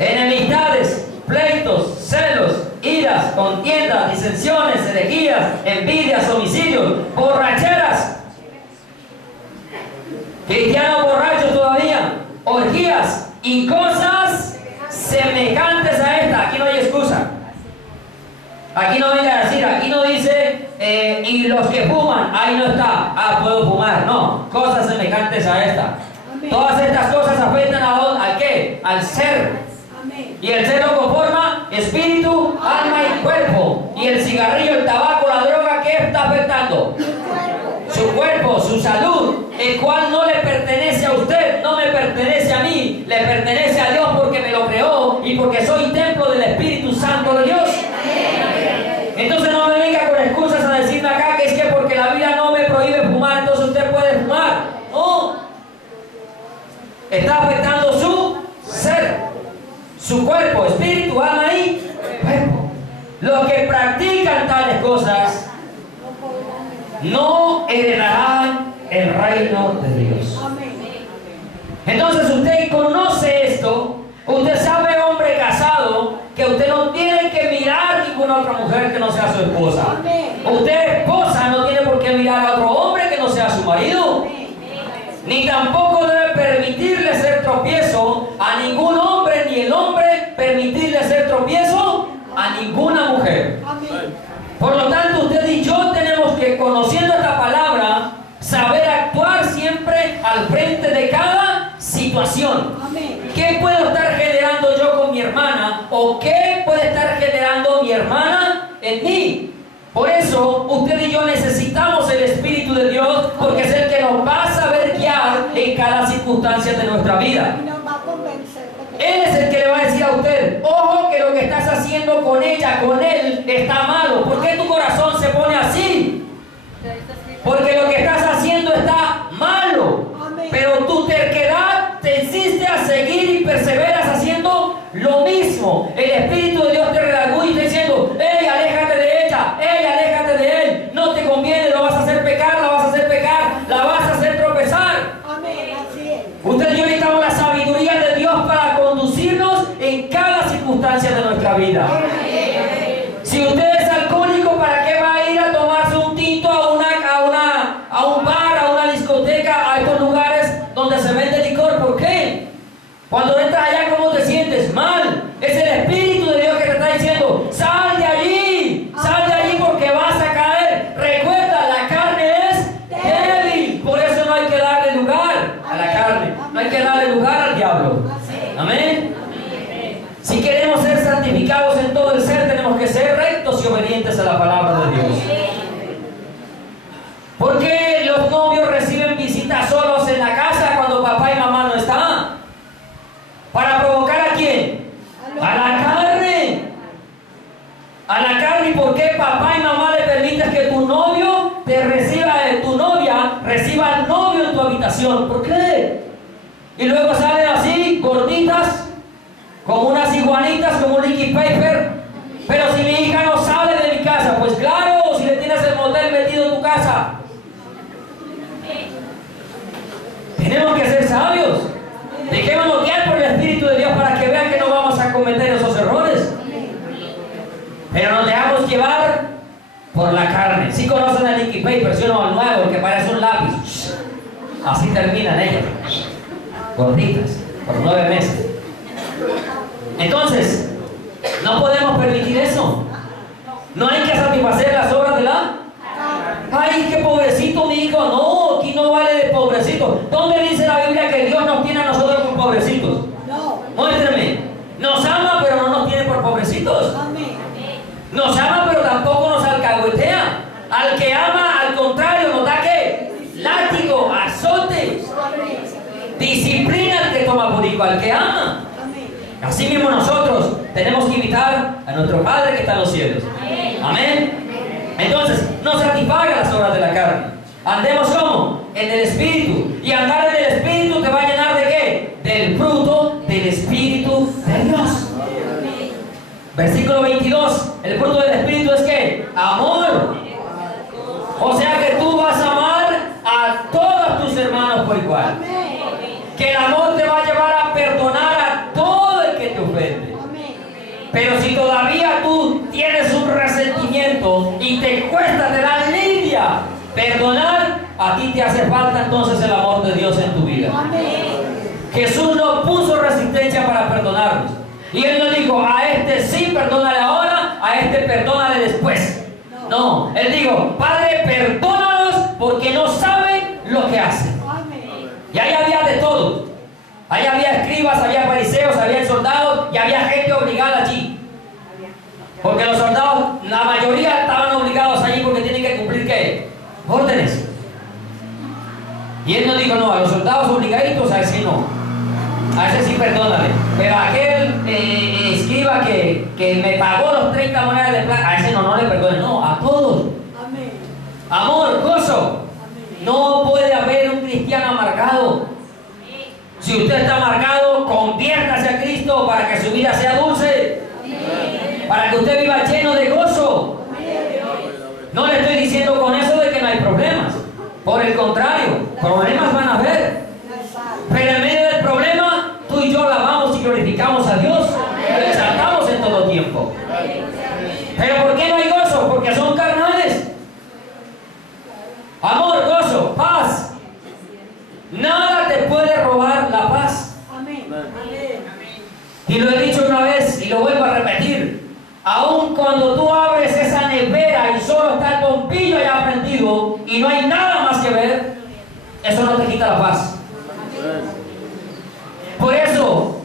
Enemistades, pleitos, celos, iras, contiendas, disensiones, herejías, envidias, homicidios, borracheras. Cristianos borrachos todavía, orgías y cosas semejantes a esta. Aquí no hay excusa. Aquí no venga a decir, aquí no dice y los que fuman, ahí no está, puedo fumar. No, cosas semejantes a esta. Todas estas cosas afectan ¿a qué? Al ser. Y el ser lo conforma espíritu, alma y cuerpo. Y el cigarrillo, el tabaco, la droga, ¿qué está afectando? Su cuerpo, su salud, el cual no le pertenece a usted, no me pertenece a mí, le pertenece a Dios porque me lo creó y porque soy templo del Espíritu Santo de Dios. Entonces no me venga con excusas a decirme acá que es que porque la Biblia no me prohíbe fumar, entonces usted puede fumar. No. Está afectando su ser, su cuerpo, espíritu, alma y cuerpo. Los que practican tales cosas no heredarán el reino de Dios. Entonces usted conoce esto. Usted sabe, hombre casado, que usted no tiene que mirar a ninguna otra mujer que no sea su esposa. Usted, esposa, no tiene por qué mirar a otro hombre que no sea su marido. Ni tampoco debe permitirle ser tropiezo a ningún hombre, ni el hombre permitirle ser tropiezo a ninguna mujer. Por lo tanto, usted y yo tenemos que, conociendo esta palabra, saber actuar siempre al frente de cada situación. ¿Qué puedo estar generando yo con mi hermana? ¿O qué puede estar generando mi hermana en mí? Por eso, usted y yo necesitamos el Espíritu de Dios, porque es el que nos va a saber guiar en cada circunstancia de nuestra vida. Él es el que le va a decir a usted, ojo que lo que estás haciendo con ella, con él, está malo. ¿Por qué tu corazón se pone así? Porque lo que estás haciendo está malo. Pero tu terquedad te insiste a seguir y perseveras haciendo lo mismo. El Espíritu de Dios te redarguye y está diciendo, ¡ey, aléjate de ella! ¡Ey, aléjate de él! No te conviene, lo vas a hacer pecar, la vas a hacer pecar, la vas a hacer tropezar. Usted y yo necesitamos la sabiduría de Dios para conducirnos en cada circunstancia de nuestra vida. Cuando entras allá, ¿cómo te sientes? Mal. Es el Espíritu de Dios que te está diciendo, sal de allí porque vas a caer. Recuerda, la carne es débil. Por eso no hay que darle lugar a la carne. No hay que darle lugar al diablo. Amén. Si queremos ser santificados en todo el ser, tenemos que ser rectos y obedientes a la palabra de Dios. ¿Por qué los novios reciben visitas solos en la casa cuando papá y mamá no están? ¿Para provocar a quién? A la carne. A la carne. ¿Y por qué papá y mamá le permites que tu novio te reciba, tu novia reciba al novio en tu habitación? ¿Por qué? Y luego salen así, gorditas, como unas iguanitas, como un liquid paper. Pero si mi hija no sale de mi casa, pues claro, si le tienes el motel metido en tu casa. Tenemos que ser sabios. Dejémonos guiar por el Espíritu de Dios para que vean que no vamos a cometer esos errores. Pero nos dejamos llevar por la carne. Si conocen el liquid paper, si no, al nuevo, el que parece un lápiz. Así terminan ellas. Gorditas, por 9 meses. Entonces, no podemos permitir eso. No hay que satisfacer las obras de la... Ay, qué pobrecito mi hijo. No, aquí no vale de pobrecito. ¿Dónde dice la Biblia que Dios nos tiene a nosotros por pobrecitos? No. Muéstrame. Nos ama, pero no nos tiene por pobrecitos. Amén. Nos ama, pero tampoco nos alcahuetea. Al que ama, al contrario, nos da ¿qué? Látigo, azote. Disciplina al que toma por hijo, al que ama. Así mismo nosotros tenemos que imitar a nuestro Padre que está en los cielos. Amén. Entonces, no satisfaga las obras de la carne. Andemos como en el Espíritu. Y andar en el Espíritu te va a llenar de ¿qué? Del fruto del Espíritu de Dios. Versículo 22. El fruto del Espíritu es ¿qué? Amor. O sea que tú vas a amar a todos tus hermanos por igual. Que el amor te va a llevar a perdonar a todo el que te ofende. Pero si todavía tú tienes un resentimiento y te cuesta, te da lidia perdonar, a ti te hace falta entonces el amor de Dios en tu vida. Jesús no puso resistencia para perdonarnos. Y Él no dijo, a este sí, perdónale ahora, a este perdónale después. No, Él dijo, Padre, perdónalos porque no saben lo que hacen. Y ahí había de todo. Ahí había escribas, había fariseos, había soldados y había gente obligada allí. Porque los soldados, la mayoría estaban obligados allí porque tienen que cumplir ¿qué? Órdenes. Y Él no dijo, no, a los soldados obligaditos, a ese no. A ese sí perdónale. Pero a aquel escriba que me pagó los 30 monedas de plata, a ese no le perdone. No, a todos. Amor, gozo. No puede haber un cristiano amargado. Si usted está amargado, conviértase a Cristo para que su vida sea dulce. Para que usted viva lleno de gozo. No le estoy diciendo con eso de que no hay problemas. Por el contrario, problemas van a haber. Pero en medio del problema, tú y yo alabamos y glorificamos a Dios. Lo exaltamos en todo tiempo. Pero ¿por qué no hay gozo? Porque son carnales. Amor, gozo, paz. Nada te puede robar la paz. Y lo he dicho una vez y lo vuelvo a repetir. Aun cuando tú abres esa nevera y solo está el bombillo ya prendido y no hay nada más que ver, eso no te quita la paz. Por eso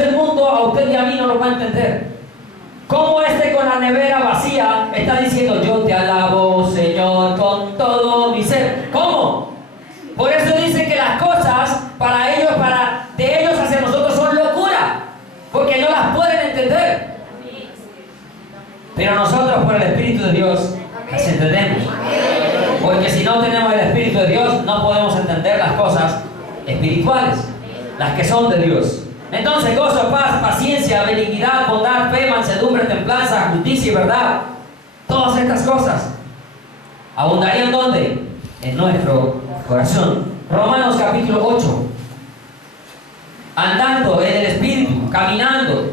el mundo a usted y a mí no lo va a entender. Como con la nevera vacía está diciendo, yo te alabo, Señor, con todo mi ser. ¿Cómo? Por eso dice que las cosas para ellos, de ellos hacia nosotros son locura, porque no las pueden entender. Pero nosotros por el Espíritu de Dios las entendemos. Porque si no tenemos el Espíritu de Dios, no podemos entender las cosas espirituales, las que son de Dios. Entonces, gozo, paz, paciencia, benignidad, bondad, fe, mansedumbre, templanza, justicia y verdad. Todas estas cosas abundarían ¿dónde? En nuestro corazón. Romanos capítulo 8. Andando en el Espíritu, caminando,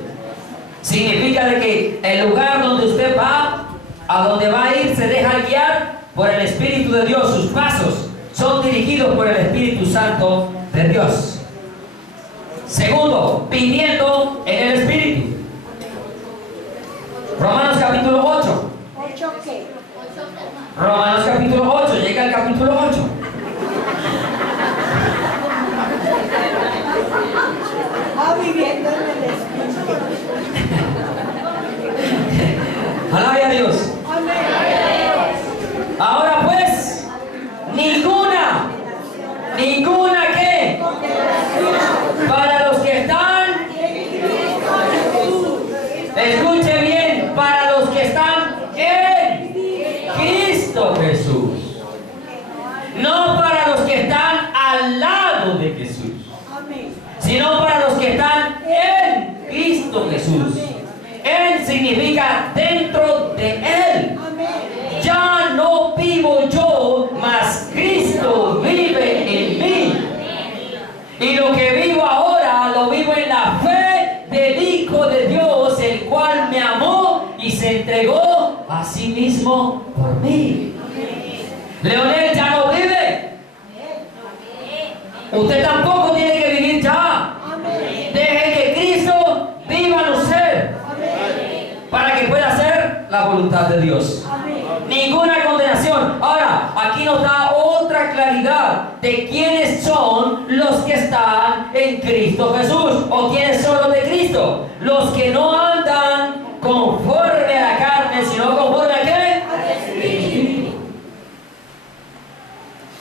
significa de que el lugar donde usted va, a donde va a ir, se deja guiar por el Espíritu de Dios. Sus pasos son dirigidos por el Espíritu Santo de Dios. Segundo, Segundo, viviendo en el Espíritu. Romanos capítulo 8. ¿Ocho qué? Romanos capítulo 8. Llega al capítulo 8. Viviendo en el Espíritu. Alabe a Dios. Ahora pues, ninguna ¿qué? Para los que están, escuche bien, para los que están en Cristo Jesús. No para los que están al lado de Jesús, sino para los que están en Cristo Jesús. Él significa dentro de Él. Ya no vivo yo, mas Cristo vive en mí. Y lo que vivo ahora lo vivo en la fe del Hijo de Dios, el cual me amó y se entregó a sí mismo por mí. Leonel ya no vive. Usted tampoco tiene que vivir ya. Deje que Cristo viva en usted para que pueda hacer la voluntad de Dios. Ninguna condenación. Ahora, aquí nos da otra claridad de quiénes son los que están en Cristo Jesús, o quiénes son los de Cristo. Los que no andan conforme a la carne, sino conforme a qué? Al Espíritu.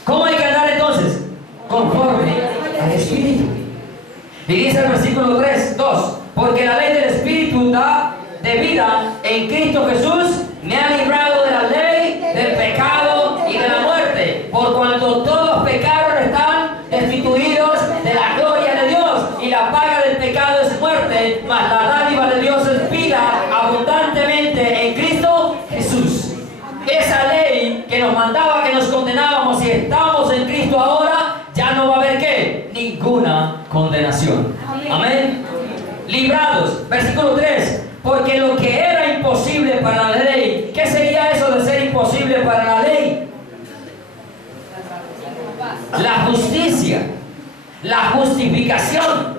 ¿Cómo hay que andar entonces? Conforme al Espíritu. Y dice el versículo 2: porque la ley del Espíritu da de vida en Cristo Jesús me ha librado de la ley, del pecado y de la muerte, por cuanto todos pecaron, están destituidos de la gloria de Dios, y la paga del pecado es muerte, mas la dádiva de Dios es vida abundantemente en Cristo Jesús. Esa ley que nos mandaba que nos condenábamos, si estamos en Cristo ahora, ya no va a haber ¿qué? Ninguna condenación. Amén. Librados. Versículo 3. Porque lo que era imposible para la ley, ¿qué sería eso de ser imposible para la ley? La justicia, la justificación.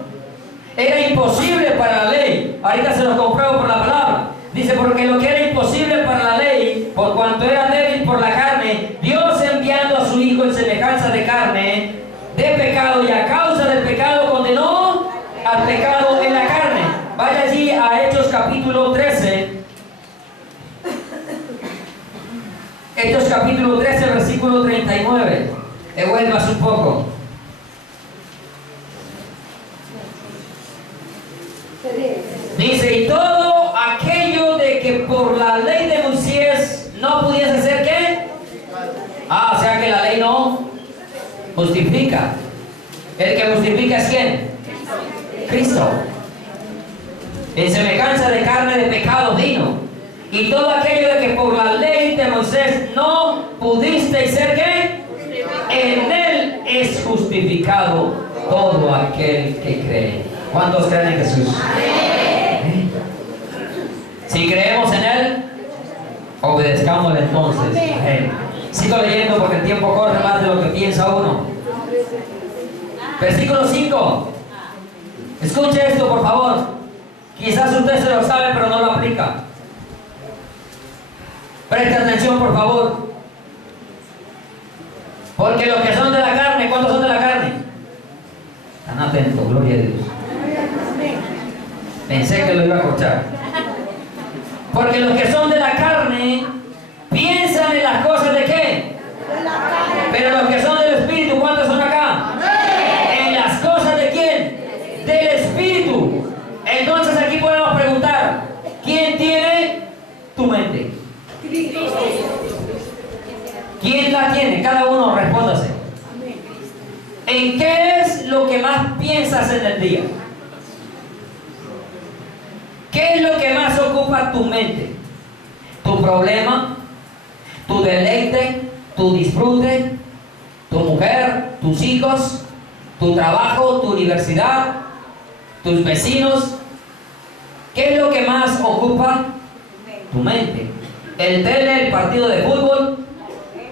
Era imposible para la ley. Ahorita se lo compruebo por la palabra. Dice, porque lo que era imposible para la ley, por cuanto era débil por la carne, Dios enviando a su Hijo en semejanza de carne, de pecado, y a causa del pecado condenó al pecado en la carne. Vaya allí a Hechos capítulo 13. Hechos capítulo 13, versículo 39. Devuelvas un poco. Dice, y todo aquello de que por la ley de Moisés no pudiese hacer ¿qué? O sea que la ley no justifica. El que justifica es ¿quién? Cristo. En semejanza de carne de pecado vino. Y todo aquello de que por la ley de Moisés no pudisteis ser ¿qué? En él es justificado todo aquel que cree. ¿Cuántos creen en Jesús? Amén. Si creemos en él, obedezcámosle entonces. Amén. Sigo leyendo porque el tiempo corre más de lo que piensa uno. Versículo 5. Escuche esto, por favor. Quizás usted se lo sabe, pero no lo aplica. Preste atención, por favor. Porque los que son de la carne, ¿cuántos son de la carne? Están atentos, gloria a Dios. Pensé que lo iba a corchar. Porque los que son de la carne piensan en las cosas de ¿qué? Pero los que son del Espíritu, ¿cuántos son acá? En las cosas de ¿quién? Del Espíritu. Entonces aquí podemos preguntar, ¿quién tiene tu mente? ¿Quién la tiene? Cada uno respóndase. ¿En qué es lo que más piensas en el día? ¿Qué es lo que más ocupa tu mente? ¿Tu problema? ¿Tu deleite? ¿Tu disfrute? ¿Tu mujer? ¿Tus hijos? ¿Tu trabajo? ¿Tu universidad? ¿Tus vecinos? ¿Qué es lo que más ocupa tu mente? ¿El tele, el partido de fútbol?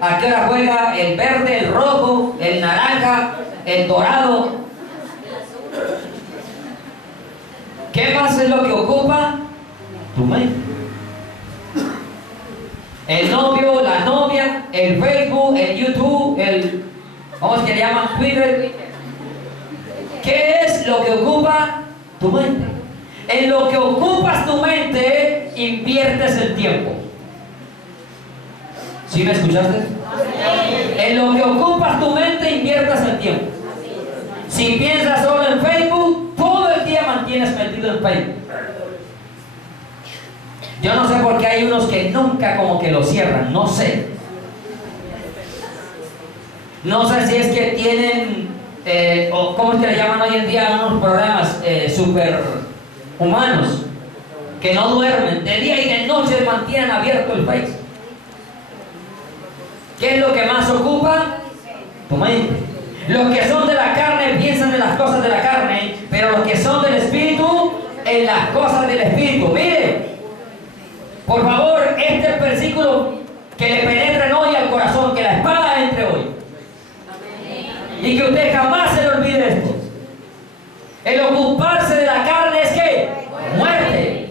¿A qué hora juega el verde, el rojo, el naranja, el dorado? ¿Qué más es lo que ocupa tu mente? El novio, la novia, el Facebook, el YouTube, ¿cómo es que le llaman? Twitter. ¿Qué es lo que ocupa tu mente? En lo que ocupas tu mente, inviertes el tiempo. ¿Sí me escuchaste? En lo que ocupas tu mente, inviertes el tiempo. Si piensas solo en Facebook, todo el día mantienes metido en Facebook. Yo no sé por qué hay unos que nunca como que lo cierran, no sé. No sé si es que tienen, o cómo es que le llaman hoy en día unos programas super humanos, que no duermen, de día y de noche mantienen abierto el Facebook. ¿Qué es lo que más ocupa? Tu mente. Los que son de la carne piensan en las cosas de la carne, pero los que son del Espíritu, en las cosas del Espíritu. Mire, por favor, este versículo que le penetren hoy al corazón, que la espada entre hoy. Y que usted jamás se le olvide esto. El ocuparse de la carne es ¿qué? Muerte.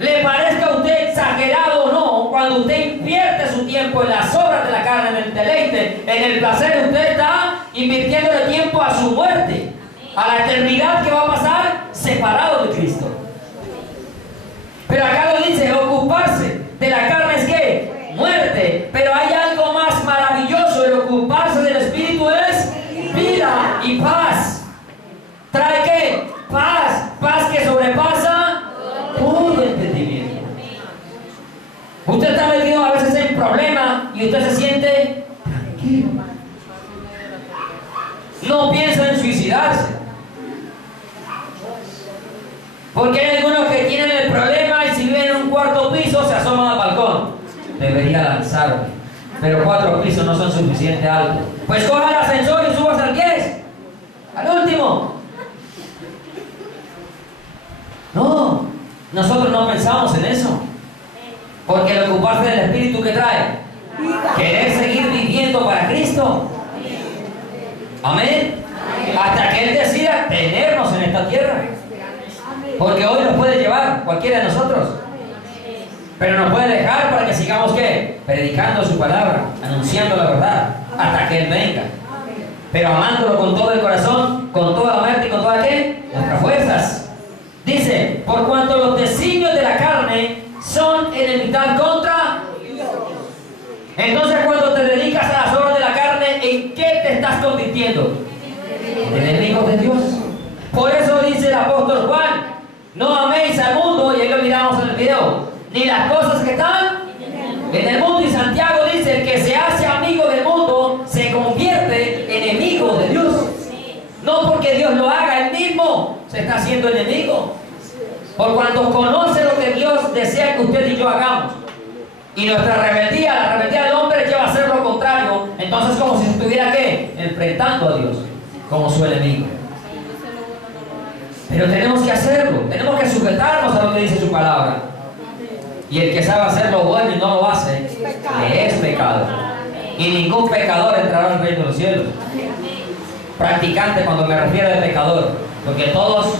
Le parezca a usted exagerado o no, cuando usted invierte su tiempo en las obras de la carne, en el deleite, en el placer, usted está invirtiendo el tiempo a su muerte, a la eternidad que va a pasar separado de Cristo. Pero acá lo dice, ocuparse de la carne es ¿qué? Muerte. Pero hay algo más maravilloso, el ocuparse del Espíritu es vida y paz. ¿Trae qué? Paz. Paz que sobrepasa todo entendimiento. Usted está metido a veces en problemas y usted se siente tranquilo. No piensa en suicidarse. Porque hay algunos que tienen el problema y si viven en un cuarto piso se asoman al balcón. Debería lanzarme, pero 4 pisos no son suficiente altos. Pues coja el ascensor y subas al 10, al último. No, nosotros no pensamos en eso. Porque el ocuparse del Espíritu que trae, querer seguir viviendo para Cristo. Amén. Hasta que Él decida tenernos en esta tierra. Porque hoy nos puede llevar cualquiera de nosotros, pero nos puede dejar para que sigamos ¿qué? Predicando su palabra, anunciando la verdad, hasta que Él venga. Pero amándolo con todo el corazón, con toda la mente y con todas ¿qué? Nuestras fuerzas. Dice, por cuanto los designios de la carne son enemistad contra Dios. Entonces cuando te dedicas a las obras de la carne, ¿en qué te estás convirtiendo? En enemigos de Dios. Por eso dice el apóstol Juan, no améis al mundo, y ahí lo miramos en el video, ni las cosas que están en el mundo. Y Santiago dice, el que se hace amigo del mundo se convierte en enemigo de Dios. No porque Dios lo haga, él mismo se está haciendo enemigo. Por cuanto conoce lo que Dios desea que usted y yo hagamos. Y nuestra rebeldía, la rebeldía del hombre lleva a hacer lo contrario. Entonces como si estuviera ¿qué? Enfrentando a Dios como su enemigo. Pero tenemos que hacerlo, tenemos que sujetarnos a lo que dice su palabra. Y el que sabe hacer lo bueno y no lo hace, le es pecado. Y ningún pecador entrará al reino de los cielos. Practicante, cuando me refiero a pecador, porque todos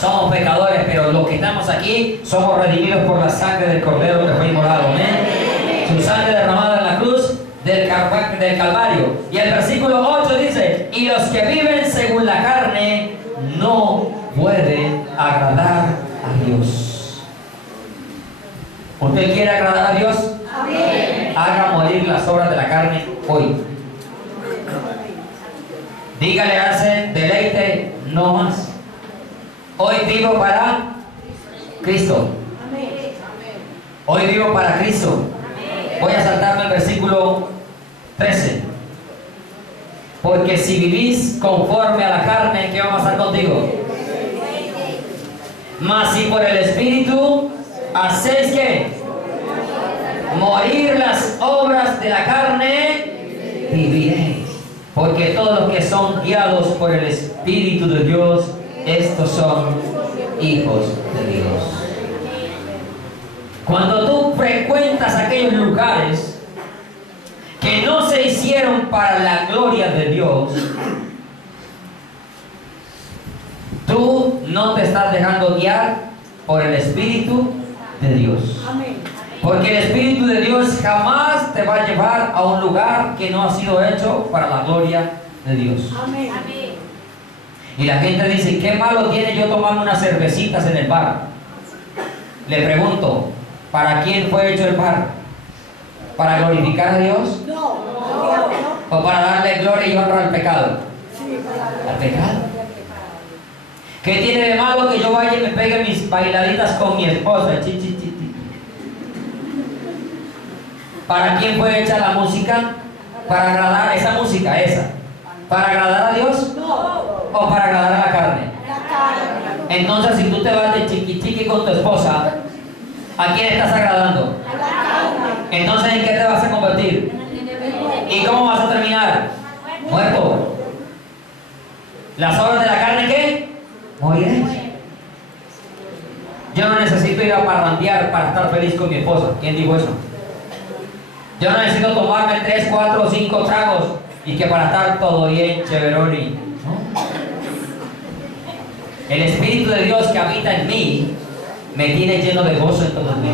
somos pecadores, pero los que estamos aquí somos redimidos por la sangre del Cordero que fue inmolado. ¿Amén? Su sangre derramada en la cruz del Calvario. Y el versículo 8 dice, y los que viven según la carne no pueden agradar a Dios. ¿Usted quiere agradar a Dios? Amén. Haga morir las obras de la carne hoy. Dígale a ese deleite no más. Hoy vivo para Cristo. Hoy vivo para Cristo. Voy a saltarme el versículo 13. Porque si vivís conforme a la carne, ¿qué va a pasar contigo? Mas si por el Espíritu hacéis ¿qué? Morir las obras de la carne, viviréis. Porque todos los que son guiados por el Espíritu de Dios, estos son hijos de Dios. Cuando tú frecuentas aquellos lugares que no se hicieron para la gloria de Dios, Tú no te estás dejando guiar por el Espíritu de Dios. Amén. Porque el Espíritu de Dios jamás te va a llevar a un lugar que no ha sido hecho para la gloria de Dios. Amén. Y la gente dice, ¿qué malo tiene yo tomarme unas cervecitas en el bar? Le pregunto, ¿para quién fue hecho el bar? ¿Para glorificar a Dios? No, al diablo. ¿O para darle gloria y honra al pecado? Sí, para ¿Al pecado? ¿Qué tiene de malo que yo vaya y me pegue mis bailaditas con mi esposa? Chi, chi, chi, chi. ¿Para quién fue hecha la música? Para agradar esa música, esa. ¿Para agradar a Dios? No, ¿O para agradar a la carne? la carne. Entonces, si tú te vas de chiqui chiqui con tu esposa, ¿a quién estás agradando? A la carne. Entonces, ¿en qué te vas a convertir? ¿Y cómo vas a terminar? Muerto. ¿Las obras de la carne qué? Moriré. Yo no necesito ir a parrandear para estar feliz con mi esposa. ¿Quién dijo eso? Yo no necesito tomarme 3, 4, 5 tragos y que para estar todo bien, chéveroni. ¿No? El Espíritu de Dios que habita en mí me tiene lleno de gozo en todo el día.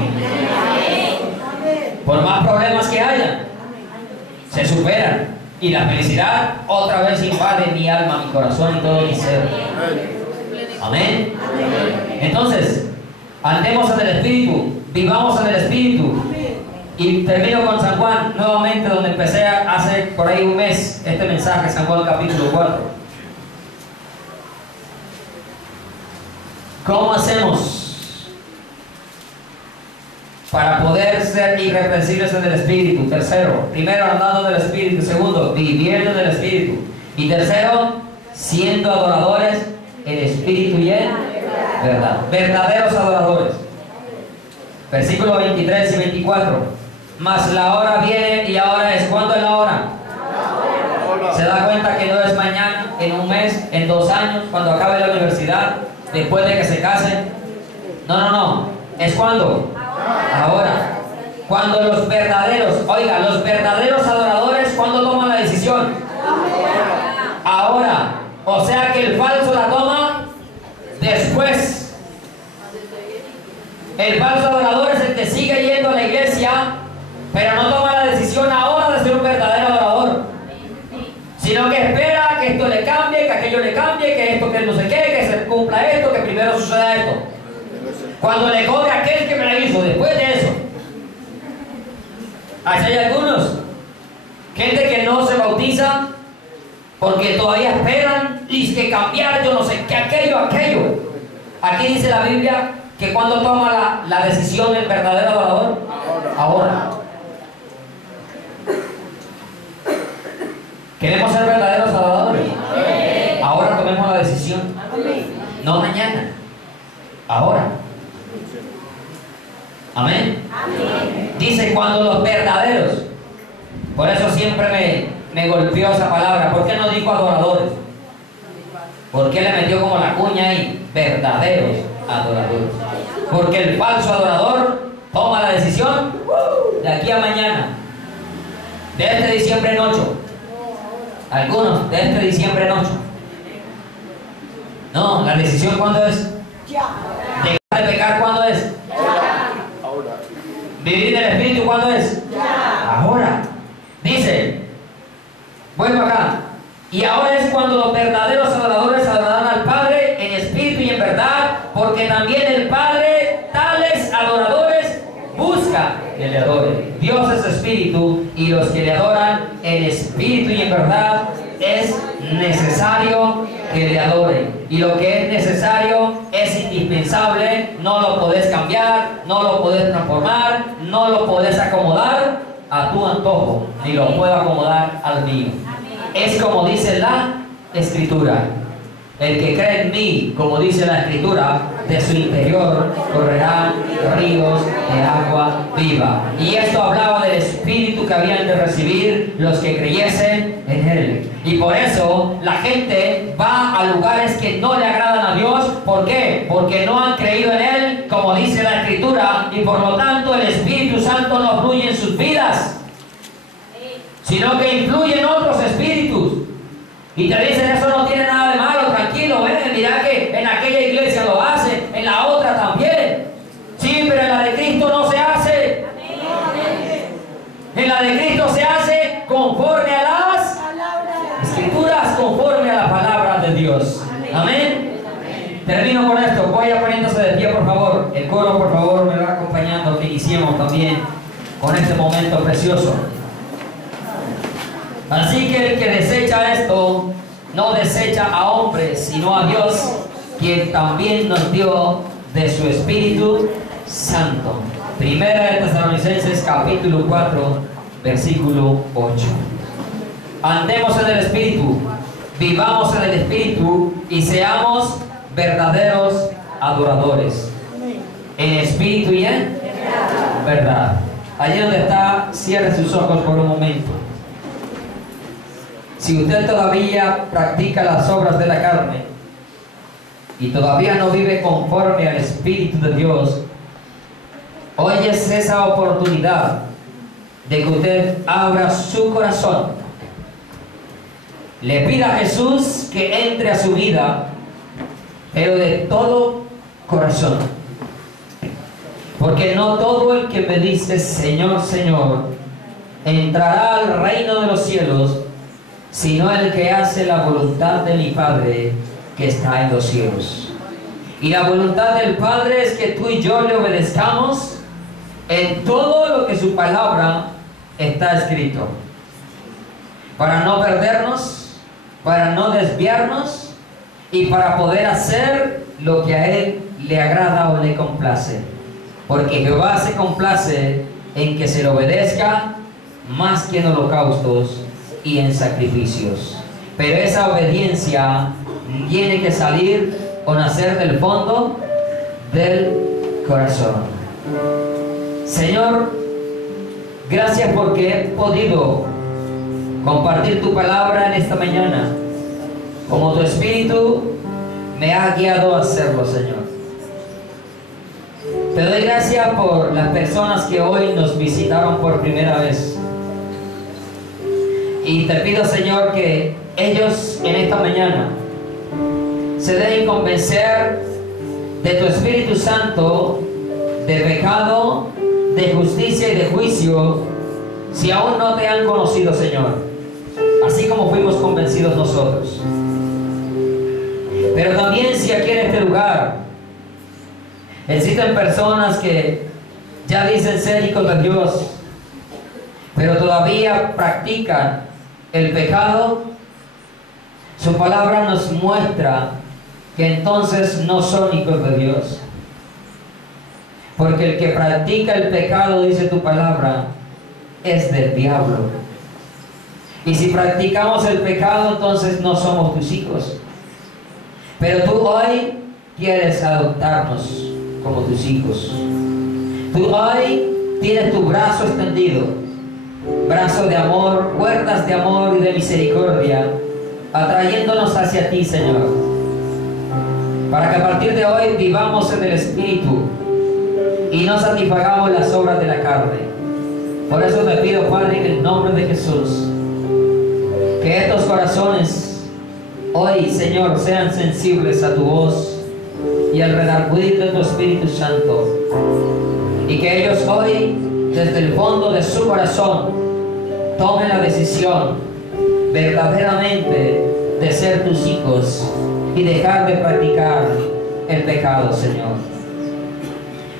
Por más problemas que haya, se superan. Y la felicidad otra vez invade mi alma, mi corazón y todo mi ser. Amén. Entonces, andemos en el Espíritu, vivamos en el Espíritu. Y termino con San Juan, nuevamente, donde empecé hace por ahí un mes este mensaje, San Juan capítulo 4. ¿Cómo hacemos para poder ser irreprensibles en el Espíritu? Tercero, primero, andando en el Espíritu. Segundo, viviendo en el Espíritu. Y tercero, siendo adoradores en espíritu y en verdad. Verdaderos adoradores. Versículos 23 y 24. Mas la hora viene y ahora es. ¿Cuándo es la hora? Se da cuenta que no es mañana, en un mes, en 2 años, cuando acabe la universidad, después de que se casen. No. ¿Es cuándo? Ahora. Cuando los verdaderos, oiga, los verdaderos adoradores, ¿cuándo toman la decisión? Ahora. O sea que el falso la toma después. El falso adorador es el que sigue yendo a la iglesia, pero no toma la decisión ahora de ser un verdadero adorador, sino que espera que esto le cambie, que aquello le cambie, que esto que no sé qué, que se cumpla esto, que primero suceda esto. Cuando le cobre a aquel que me la hizo, después de eso. Así hay algunos, gente que no se bautiza porque todavía esperan y que cambiar, yo no sé qué, aquello. Aquí dice la Biblia que cuando toma la decisión el verdadero adorador, ahora. ¿Queremos ser verdaderos adoradores? Ahora tomemos la decisión. No mañana. Ahora. Amén. Dice cuando los verdaderos. Por eso siempre me golpeó esa palabra. ¿Por qué no dijo adoradores? ¿Por qué le metió como la cuña ahí? Verdaderos adoradores. Porque el falso adorador toma la decisión de aquí a mañana. De este diciembre en 8. Algunos de este diciembre en 8. No, la decisión ¿cuándo es? Ya. Dejar de pecar ¿cuándo es? Ahora. Vivir del Espíritu ¿cuándo es? Ahora. Dice, vuelvo acá. Y ahora es cuando los verdaderos adoradores adorarán al Padre en espíritu y en verdad, porque también el Padre tales adoradores busca que le adoren. Dios es espíritu y los que le adoran en espíritu y en verdad es necesario que le adoren. Y lo que es necesario es indispensable, no lo podés cambiar, no lo podés transformar, no lo podés acomodar a tu antojo, ni lo puedo acomodar al mío. Es como dice la Escritura. El que cree en mí, como dice la Escritura, de su interior correrán ríos de agua viva. Y esto hablaba del Espíritu que habían de recibir los que creyesen en Él. Y por eso la gente va a lugares que no le agradan a Dios. ¿Por qué? Porque no han creído en Él, como dice la Escritura, y por lo tanto el Espíritu Santo no fluye en sus vidas, sino que influyen otros espíritus. Y te dicen, eso no tiene nada de malo, tranquilo, mira que en terminando con esto, vaya poniéndose de pie, por favor. El coro, por favor, me va acompañando, que iniciemos también con este momento precioso. Así que el que desecha esto, no desecha a hombres, sino a Dios, quien también nos dio de su Espíritu Santo. Primera de Tesalonicenses, capítulo 4, versículo 8. Andemos en el Espíritu, vivamos en el Espíritu y seamos verdaderos adoradores. En espíritu y en verdad. Allí donde está, cierre sus ojos por un momento. Si usted todavía practica las obras de la carne y todavía no vive conforme al Espíritu de Dios, hoy es esa oportunidad de que usted abra su corazón, le pida a Jesús que entre a su vida, pero de todo corazón. Porque no todo el que me dice Señor, Señor, entrará al reino de los cielos, sino el que hace la voluntad de mi Padre que está en los cielos. Y la voluntad del Padre es que tú y yo le obedezcamos en todo lo que su palabra está escrito, para no perdernos, para no desviarnos y para poder hacer lo que a Él le agrada o le complace. Porque Jehová se complace en que se le obedezca más que en holocaustos y en sacrificios. Pero esa obediencia tiene que salir o nacer del fondo del corazón. Señor, gracias porque he podido compartir tu palabra en esta mañana, como tu Espíritu me ha guiado a hacerlo, Señor. Te doy gracias por las personas que hoy nos visitaron por primera vez. Y te pido, Señor, que ellos en esta mañana se dejen convencer de tu Espíritu Santo, de pecado, de justicia y de juicio, si aún no te han conocido, Señor, así como fuimos convencidos nosotros. Pero también si aquí en este lugar existen personas que ya dicen ser hijos de Dios, pero todavía practican el pecado, su palabra nos muestra que entonces no son hijos de Dios. Porque el que practica el pecado, dice tu palabra, es del diablo. Y si practicamos el pecado, entonces no somos tus hijos. Pero tú hoy quieres adoptarnos como tus hijos. Tú hoy tienes tu brazo extendido, brazo de amor, cuerdas de amor y de misericordia, atrayéndonos hacia ti, Señor, para que a partir de hoy vivamos en el Espíritu y no satisfagamos las obras de la carne. Por eso te pido, Padre, en el nombre de Jesús, que estos corazones hoy, Señor, sean sensibles a tu voz y al redarguir de tu Espíritu Santo, y que ellos hoy, desde el fondo de su corazón, tomen la decisión verdaderamente de ser tus hijos y dejar de practicar el pecado, Señor.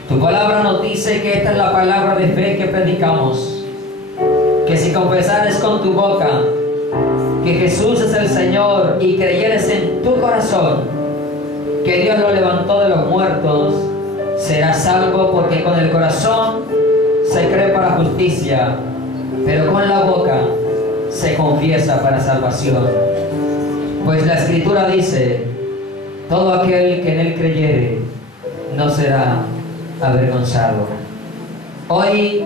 Tu palabra nos dice que esta es la palabra de fe que predicamos, que si confesares con tu boca que Jesús es el Señor y creyeres en tu corazón que Dios lo levantó de los muertos, serás salvo, porque con el corazón se cree para justicia, pero con la boca se confiesa para salvación. Pues la Escritura dice: todo aquel que en Él creyere no será avergonzado. Hoy,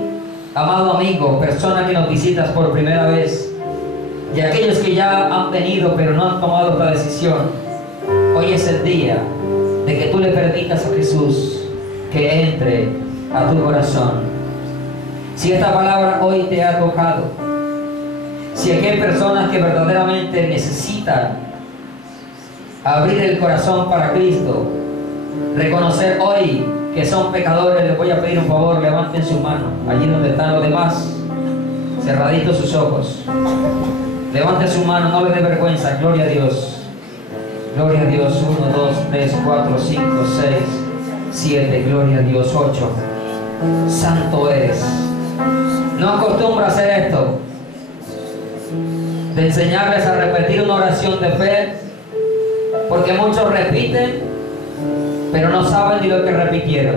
amado amigo, persona que nos visitas por primera vez, y aquellos que ya han venido pero no han tomado esta decisión, hoy es el día de que tú le permitas a Jesús que entre a tu corazón. Si esta palabra hoy te ha tocado, si aquí hay personas que verdaderamente necesitan abrir el corazón para Cristo, reconocer hoy que son pecadores, les voy a pedir un favor: levanten su mano allí donde están los demás, cerraditos sus ojos. Levanten su mano, no les dé vergüenza. Gloria a Dios. Gloria a Dios. 1, 2, 3, 4, 5, 6, 7. Gloria a Dios. 8. Santo eres. No acostumbro a hacer esto, de enseñarles a repetir una oración de fe, porque muchos repiten, pero no saben ni lo que repitieron.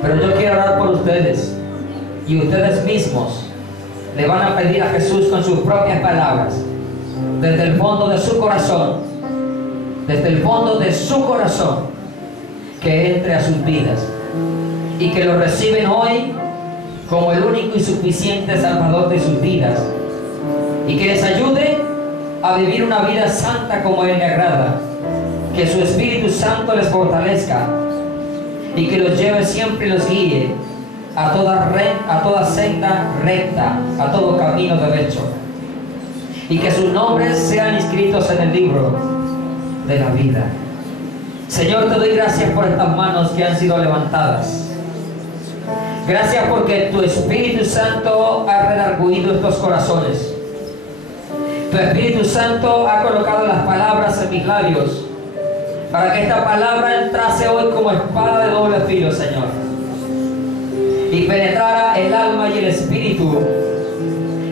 Pero yo quiero orar por ustedes, y ustedes mismos le van a pedir a Jesús con sus propias palabras, desde el fondo de su corazón, desde el fondo de su corazón, que entre a sus vidas y que lo reciben hoy como el único y suficiente Salvador de sus vidas, y que les ayude a vivir una vida santa como Él le agrada, que su Espíritu Santo les fortalezca y que los lleve siempre y los guíe a toda senda recta, a todo camino derecho, y que sus nombres sean inscritos en el libro de la vida. Señor, te doy gracias por estas manos que han sido levantadas. Gracias porque tu Espíritu Santo ha redarguido estos corazones. Tu Espíritu Santo ha colocado las palabras en mis labios para que esta palabra entrase hoy como espada de doble filo, Señor, y penetrara el alma y el espíritu,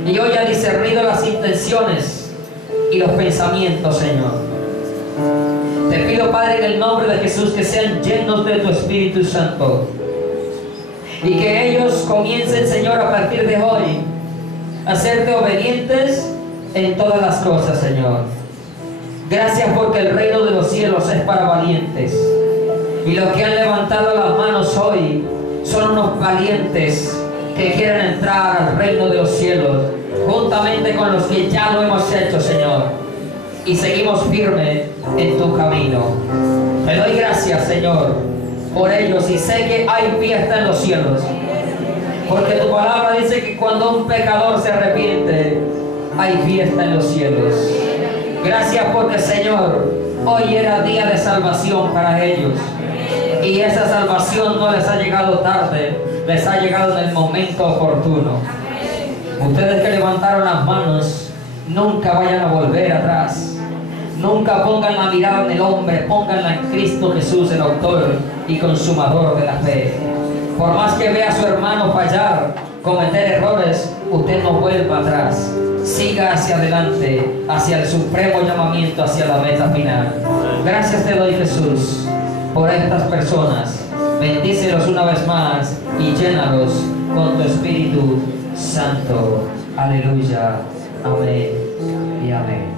y hoy ha discernido las intenciones y los pensamientos, Señor. Te pido, Padre, en el nombre de Jesús, que sean llenos de tu Espíritu Santo, y que ellos comiencen, Señor, a partir de hoy a serte obedientes en todas las cosas, Señor. Gracias porque el reino de los cielos es para valientes, y los que han levantado las manos hoy son unos valientes que quieren entrar al reino de los cielos, juntamente con los que ya lo hemos hecho, Señor, y seguimos firmes en tu camino. Te doy gracias, Señor, por ellos, y sé que hay fiesta en los cielos, porque tu palabra dice que cuando un pecador se arrepiente, hay fiesta en los cielos. Gracias porque, Señor, hoy era día de salvación para ellos, y esa salvación no les ha llegado tarde, les ha llegado en el momento oportuno. Ustedes que levantaron las manos, nunca vayan a volver atrás. Nunca pongan la mirada en el hombre, pónganla en Cristo Jesús, el autor y consumador de la fe. Por más que vea a su hermano fallar, cometer errores, usted no vuelva atrás. Siga hacia adelante, hacia el supremo llamamiento, hacia la meta final. Gracias te doy, Jesús, por estas personas. Bendícelos una vez más y llénalos con tu Espíritu Santo. Aleluya. Amén y amén.